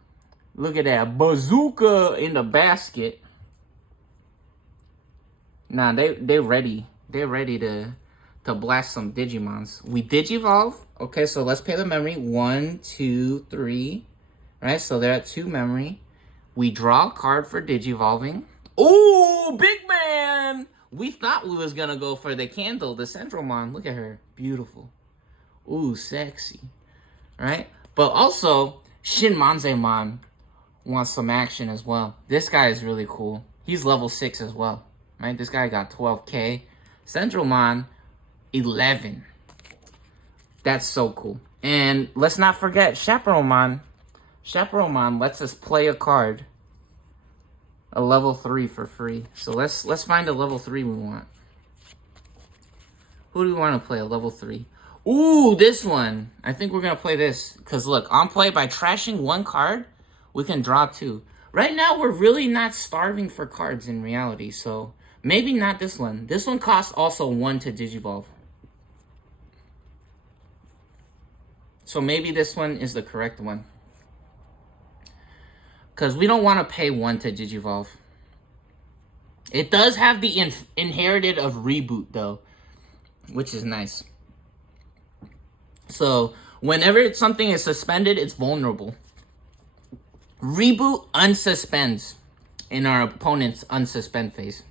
Look at that bazooka in the basket. Nah, they ready. They're ready to blast some Digimons. We Digivolve. Okay, so let's pay the memory. 1, 2, 3. Right, so they're at 2 memory. We draw a card for Digivolving. Ooh, big man! We thought we was gonna go for the candle, the Centralmon. Look at her. Beautiful. Ooh, sexy. Right? But also, Shinmanzemon wants some action as well. This guy is really cool. He's level 6 as well. Right? This guy got 12k. Centralmon, 11. That's so cool. And let's not forget Chaperonemon. Chaperonemon lets us play a card. A level 3 for free. So let's find a level 3 we want. Who do we want to play a level 3? Ooh, this one. I think we're going to play this. Because look, on play, by trashing 1 card, we can draw 2. Right now, we're really not starving for cards in reality. So maybe not this one. This one costs also 1 to Digivolve. So maybe this one is the correct one. Because we don't want to pay 1 to Digivolve. It does have the inherited of Reboot, though. Which is nice. So, whenever something is suspended, it's vulnerable. Reboot unsuspends in our opponent's unsuspend phase.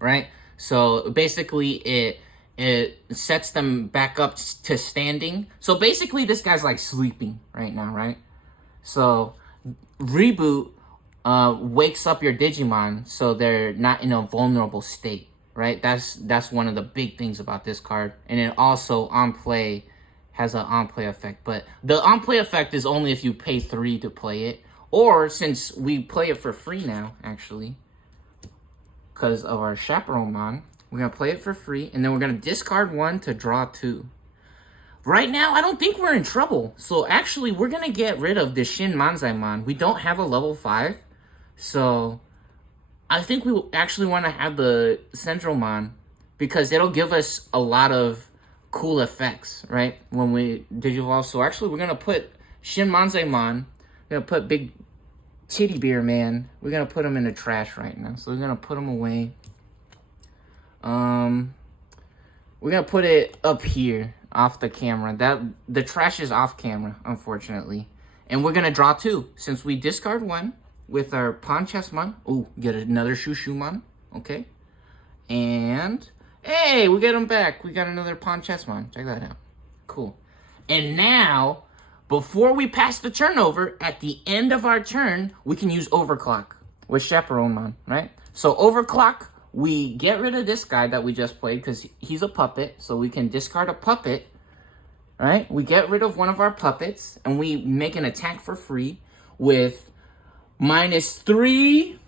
Right? So, basically, it sets them back up to standing. So, basically, this guy's like sleeping right now, right? So, Reboot wakes up your Digimon so they're not in a vulnerable state, right? That's one of the big things about this card. And it also, on play, has an on-play effect. But the on-play effect is only if you pay 3 to play it. Or, since we play it for free now, actually, because of our Chaperonemon, we're going to play it for free. And then we're going to discard 1 to draw 2. Right now, I don't think we're in trouble. So, actually, we're going to get rid of the Shinmanzemon. We don't have a level 5. So, I think we actually want to have the Centralmon. Because it'll give us a lot of cool effects, right? When we Digivolve. So, actually, we're going to put Shinmanzemon. We're going to put Big Titty Beer Man. We're going to put him in the trash right now. So, we're going to put him away. We're going to put it up here. Off the camera. The trash is off camera, unfortunately. And we're gonna draw 2. Since we discard 1 with our Ponchesmon. Ooh, get another Shushumon. Okay. And hey, we get him back. We got another Ponchesmon. Check that out. Cool. And now, before we pass the turn over, at the end of our turn, we can use Overclock with Chaperonemon, right? So Overclock, we get rid of this guy that we just played because he's a puppet. So we can discard a puppet, right? We get rid of one of our puppets and we make an attack for free with -3,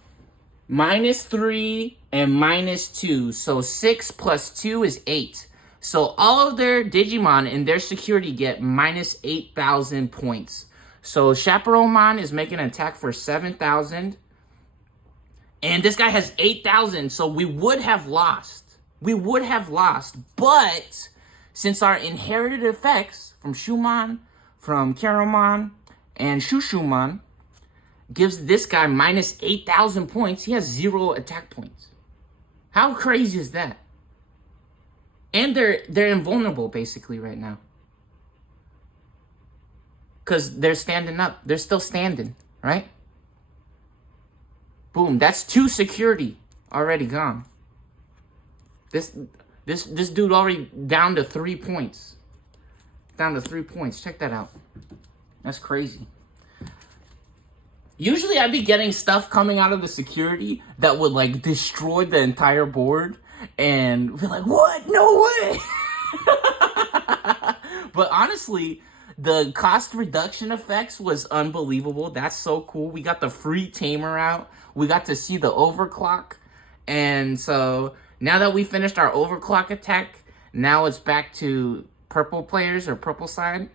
-3, and -2. So 6 plus 2 is 8. So all of their Digimon and their security get minus 8,000 points. So Chaperonemon is making an attack for 7,000. And this guy has 8,000, so we would have lost. We would have lost, but since our inherited effects from Shumon, from Garurumon, and Shushumon gives this guy minus 8,000 points, he has 0 attack points. How crazy is that? And they're invulnerable basically right now. Because they're standing up. They're still standing, right? Boom, that's 2 security already gone. This dude already down to 3 points. Down to 3 points. Check that out. That's crazy. Usually I'd be getting stuff coming out of the security that would like destroy the entire board. And be like, what? No way! But honestly, the cost reduction effects was unbelievable. That's so cool. We got the free tamer out. We got to see the overclock. And so now that we finished our overclock attack, now it's back to purple players or purple side.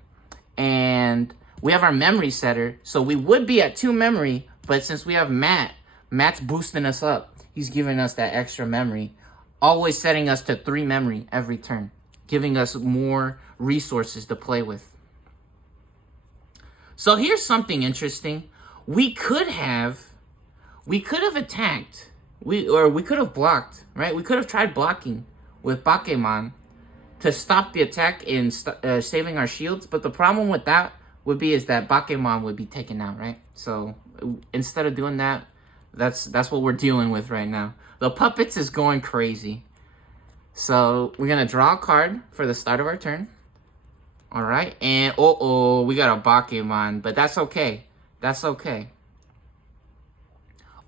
And we have our memory setter. So we would be at 2 memory, but since we have Matt's boosting us up. He's giving us that extra memory. Always setting us to 3 memory every turn. Giving us more resources to play with. So here's something interesting. We could have attacked. We could have blocked, right? We could have tried blocking with Bakemon to stop the attack and saving our shields. But the problem with that would be is that Bakemon would be taken out, right? So instead of doing that, that's what we're dealing with right now. The puppets is going crazy. So we're gonna draw a card for the start of our turn. All right, and we got a Bakemon, but that's okay. That's okay.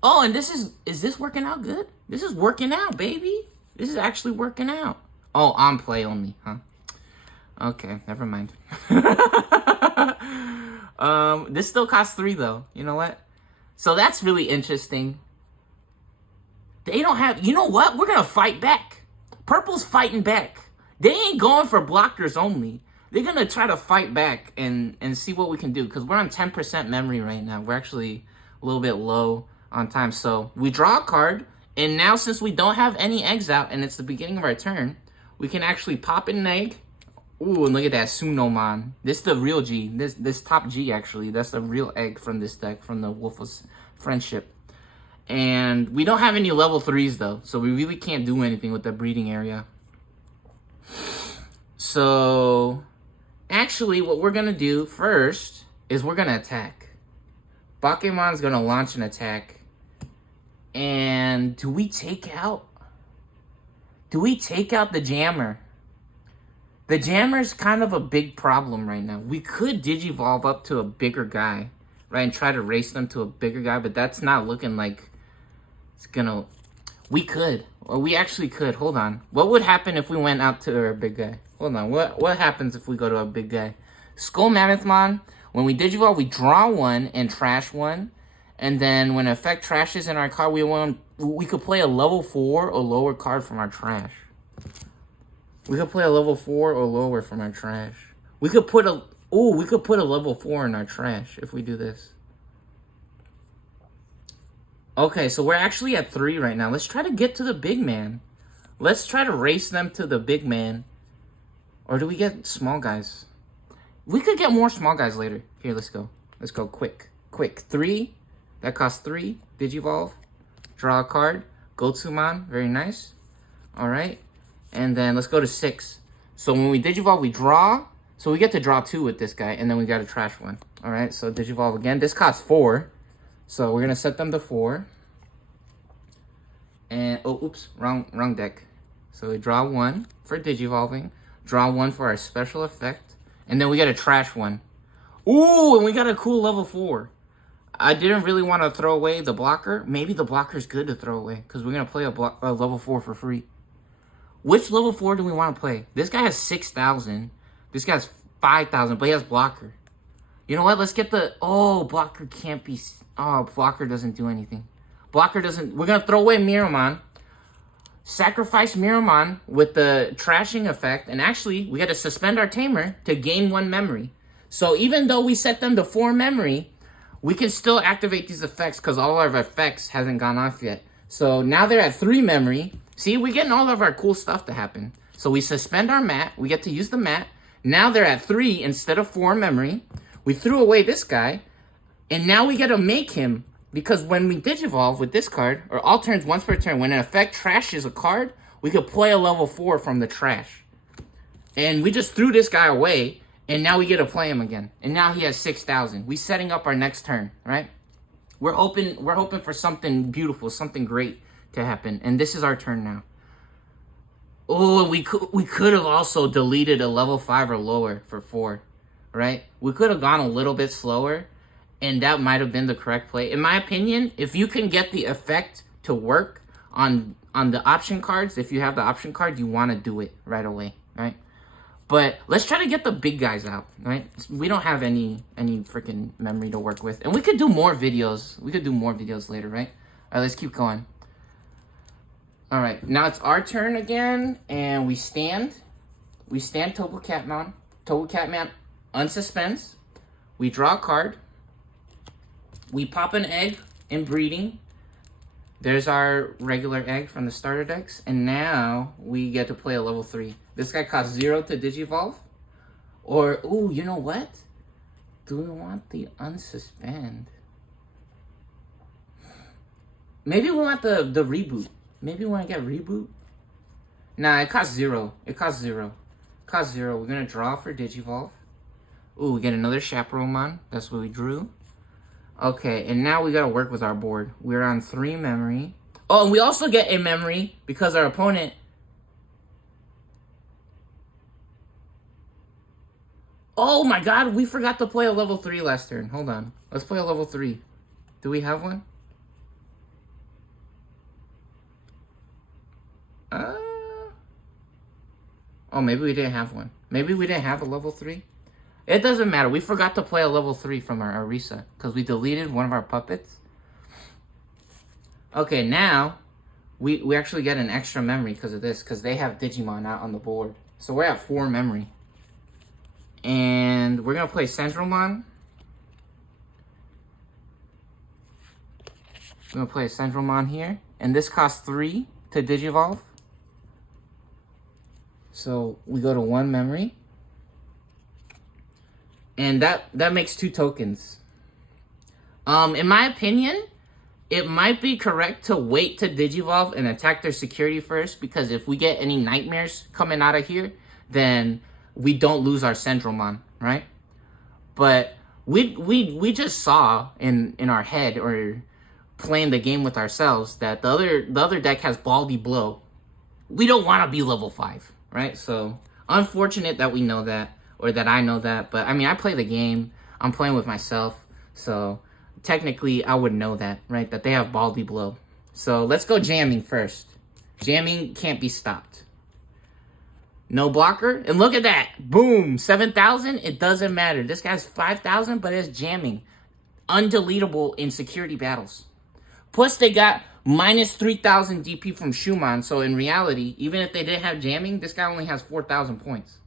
Oh, and is this working out good? This is working out, baby. This is actually working out. Oh, on play only, huh? Okay, never mind. This still costs 3 though. You know what? So that's really interesting. They don't have. You know what? We're gonna fight back. Purple's fighting back. They ain't going for blockers only. They're going to try to fight back and see what we can do. Because we're on 10% memory right now. We're actually a little bit low on time. So we draw a card. And now since we don't have any eggs out and it's the beginning of our turn, we can actually pop in an egg. Ooh, and look at that Sunomon. This is the real G. This top G actually. That's the real egg from this deck. From the Wolf's Friendship. And we don't have any level 3s though. So we really can't do anything with the breeding area. So actually, what we're going to do first is we're going to attack. Bakemon's going to launch an attack. And do we take out the Jammer? The Jammer's kind of a big problem right now. We could Digivolve up to a bigger guy, right? And try to race them to a bigger guy, but that's not looking like it's going to... We could. Well, we actually could. Hold on. What would happen if we went out to our big guy? Hold on. What happens if we go to a big guy? Skull Mammothmon. When we Digivolve, we draw 1 and trash 1. And then when effect trashes in our card, we could play a level 4 or lower card from our trash. We could play a level 4 or lower from our trash. We could put a level 4 in our trash if we do this. Okay, so we're actually at 3 right now. Let's try to get to the big man. Let's try to race them to the big man. Or do we get small guys? We could get more small guys later. Here, let's go. Let's go quick. 3. That costs 3. Digivolve. Draw a card. Gotsumon. Very nice. Alright. And then let's go to 6. So when we Digivolve, we draw. So we get to draw 2 with this guy. And then we got to trash 1. Alright, so Digivolve again. This costs 4. So we're going to set them to 4. And, oops. Wrong deck. So we draw 1 for Digivolving. Draw 1 for our special effect. And then we got to trash 1. Ooh, and we got a cool level 4. I didn't really want to throw away the blocker. Maybe the blocker's good to throw away. Because we're going to play a level 4 for free. Which level 4 do we want to play? This guy has 6,000. This guy has 5,000. But he has blocker. You know what? Let's get the... Oh, blocker can't be... Oh, blocker doesn't do anything. Blocker doesn't... We're going to throw away Miramon. Sacrifice Miramon with the trashing effect. And actually, we got to suspend our tamer to gain 1 memory. So even though we set them to 4 memory, we can still activate these effects because all of our effects hasn't gone off yet. So now they're at 3 memory. See, we're getting all of our cool stuff to happen. So we suspend our mat. We get to use the mat. Now they're at 3 instead of 4 memory. We threw away this guy. And now we get to make him. Because when we Digivolve with this card, or all turns once per turn, when an effect trashes a card, we could play a level 4 from the trash. And we just threw this guy away. And now we get to play him again. And now he has 6,000. We're setting up our next turn, right? We're hoping for something beautiful, something great to happen. And this is our turn now. Oh, we could have also deleted a level 5 or lower for 4, right? We could have gone a little bit slower, and that might have been the correct play. In my opinion, if you can get the effect to work on the option cards, if you have the option card, you want to do it right away, right? But let's try to get the big guys out, right? We don't have any freaking memory to work with. And we could do more videos. We could do more videos later, right? All right, let's keep going. All right, now it's our turn again, and we stand. We stand Purple Catman. Purple Catman unsuspends. We draw a card. We pop an egg in breeding. There's our regular egg from the starter decks, and now we get to play a level 3. This guy costs 0 to Digivolve. Or, ooh, you know what? Do we want the unsuspend? Maybe we want the reboot. Maybe we want to get reboot. Nah, it costs 0. It costs 0. It costs 0. We're going to draw for Digivolve. Ooh, we get another Chaperone. That's what we drew. Okay, and now we got to work with our board. We're on 3 memory. Oh, and we also get a memory because our opponent... Oh my god, we forgot to play a level 3 last turn. Hold on. Let's play a level 3. Do we have one? Oh, maybe we didn't have one. Maybe we didn't have a level 3. It doesn't matter. We forgot to play a level 3 from our Arisa because we deleted one of our puppets. Okay, now we actually get an extra memory because of this, because they have Digimon out on the board. So we're at 4 memory. And we're going to play Centralmon. We're going to play Centralmon here. And this costs 3 to Digivolve. So we go to 1 memory. And that makes 2 tokens. In my opinion, it might be correct to wait to Digivolve and attack their security first, because if we get any nightmares coming out of here, then we don't lose our Centralmon, right? But we just saw in our head, or playing the game with ourselves, that the other deck has Baldy Blow. We don't want to be level 5, right? So unfortunate that we know that, or that I know that. But I mean, I play the game. I'm playing with myself, so technically I would know that, right? That they have Baldy Blow. So let's go jamming first. Jamming can't be stopped. No blocker, and look at that. Boom, 7,000. It doesn't matter. This guy's 5,000, but it's jamming. Undeletable in security battles. Plus, they got minus 3,000 DP from Shumon. So in reality, even if they didn't have jamming, this guy only has 4,000 points.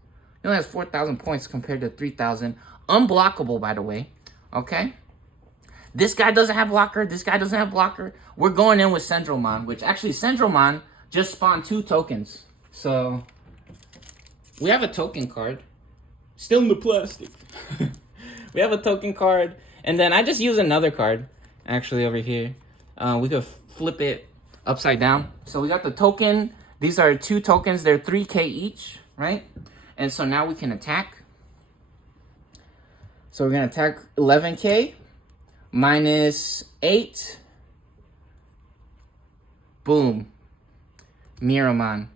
He only has 4,000 points compared to 3,000. Unblockable, by the way. Okay? This guy doesn't have blocker. This guy doesn't have blocker. We're going in with Centralmon, which actually Centralmon just spawned 2 tokens. So we have a token card. Still in the plastic. We have a token card. And then I just use another card, actually, over here. We could flip it upside down. So we got the token. These are 2 tokens. They're 3k each, right? And so now we can attack. So we're going to attack 11k. Minus 8. Boom. Miramon.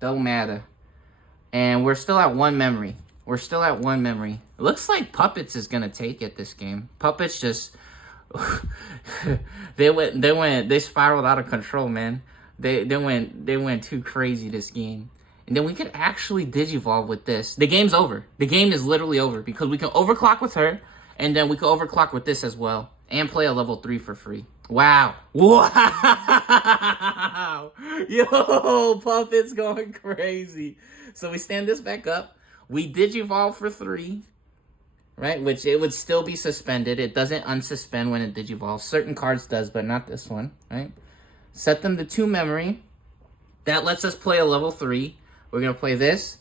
Don't matter. And we're still at 1 memory. We're still at 1 memory. It looks like Puppets is gonna take it this game. Puppets just they spiraled out of control, man. They went too crazy this game. And then we could actually Digivolve with this. The game's over. The game is literally over because we can overclock with her, and then we can overclock with this as well. And play a level 3 for free. Wow. Wow. Yo, Puppet's going crazy. So we stand this back up. We Digivolve for 3. Right? Which it would still be suspended. It doesn't unsuspend when it Digivolves. Certain cards does, but not this one. Right? Set them to 2 memory. That lets us play a level 3. We're going to play this.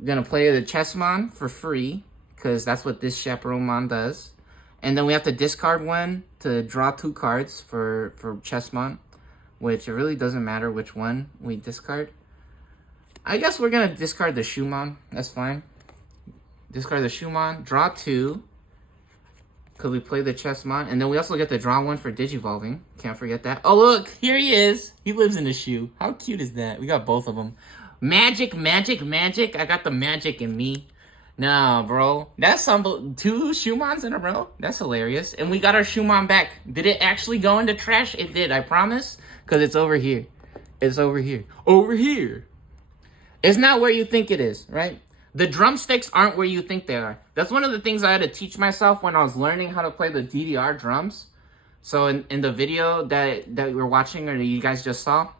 We're going to play the Chessmon for free, because that's what this Chaperone does. And then we have to discard one to draw 2 cards for Chessmon, which it really doesn't matter which one we discard. I guess we're going to discard the Shumon. That's fine. Discard the Shumon, draw 2, because we play the Chessmon. And then we also get to draw 1 for Digivolving. Can't forget that. Oh, look, here he is. He lives in the shoe. How cute is that? We got both of them. Magic, magic, magic. I got the magic in me. Nah, bro. That's 2 Shumons in a row. That's hilarious. And we got our Shumon back. Did it actually go into trash? It did, I promise. Because it's over here. It's over here. Over here. It's not where you think it is, right? The drumsticks aren't where you think they are. That's one of the things I had to teach myself when I was learning how to play the DDR drums. So in the video that we were watching, or that you guys just saw,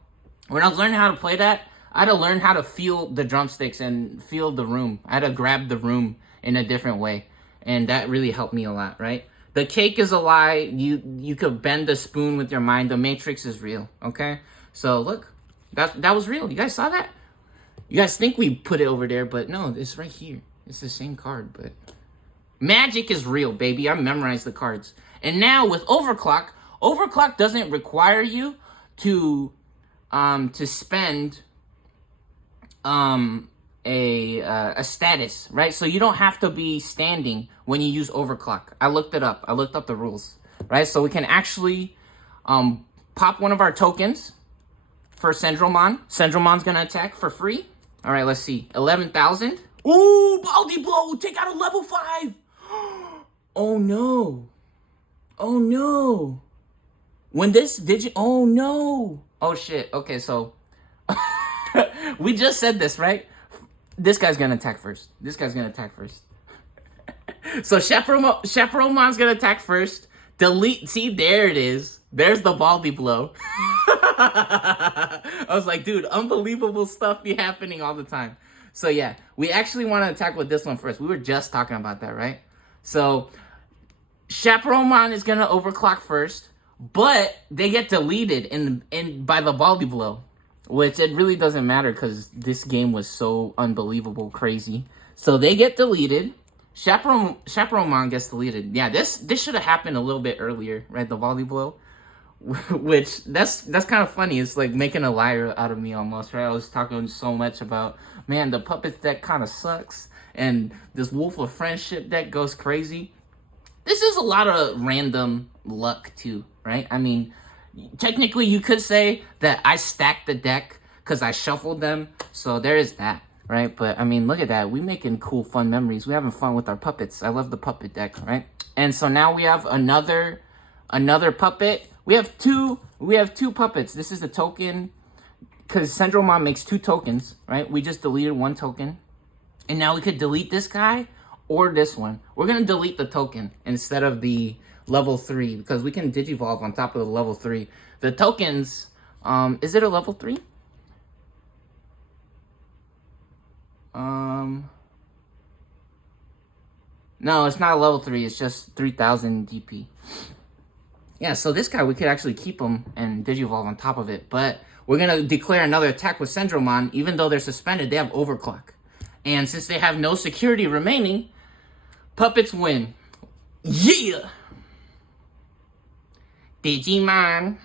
when I was learning how to play that, I had to learn how to feel the drumsticks and feel the room. I had to grab the room in a different way. And that really helped me a lot, right? The cake is a lie. You could bend the spoon with your mind. The Matrix is real, okay? So look, that was real. You guys saw that? You guys think we put it over there, but no, it's right here. It's the same card, but magic is real, baby. I memorized the cards. And now with Overclock doesn't require you to spend a status, right? So you don't have to be standing when you use Overclock. I looked it up. I looked up the rules, right? So we can actually pop one of our tokens for Sendromon. Sendromon's gonna attack for free. All right, let's see. 11,000. Ooh, Baldy Blow. Take out a level 5. Oh, no. Oh, no. When this oh, no. Oh, shit. Okay, so we just said this, right? This guy's going to attack first. This guy's going to attack first. So Chaperonemon's going to attack first. Delete. See, there it is. There's the Baldy Blow. I was like, dude, unbelievable stuff be happening all the time. So yeah, we actually want to attack with this one first. We were just talking about that, right? So Chaperonemon is gonna overclock first, but they get deleted by the Baldy Blow, which it really doesn't matter because this game was so unbelievable crazy. So they get deleted. Chaperonemon gets deleted. Yeah, this should have happened a little bit earlier, right? The Baldy Blow. Which that's kind of funny. It's like making a liar out of me almost, right? I was talking so much about, man, the Puppets deck kind of sucks, and this Wolf of Friendship deck goes crazy. This is a lot of random luck too, right? I mean, technically you could say that I stacked the deck because I shuffled them, so there is that, right? But I mean, look at that. We're making cool, fun memories. We're having fun with our puppets. I love the puppet deck, right? And so now we have another puppet. We have two puppets. This is the token, because Sendromon makes 2 tokens, right? We just deleted 1 token. And now we could delete this guy or this one. We're going to delete the token instead of the level 3, because we can Digivolve on top of the level 3. The tokens, is it a level 3? No, it's not a level 3. It's just 3,000 DP. Yeah, so this guy, we could actually keep him and Digivolve on top of it. But we're going to declare another attack with Sendromon. Even though they're suspended, they have Overclock. And since they have no security remaining, Puppets win. Yeah! Digimon.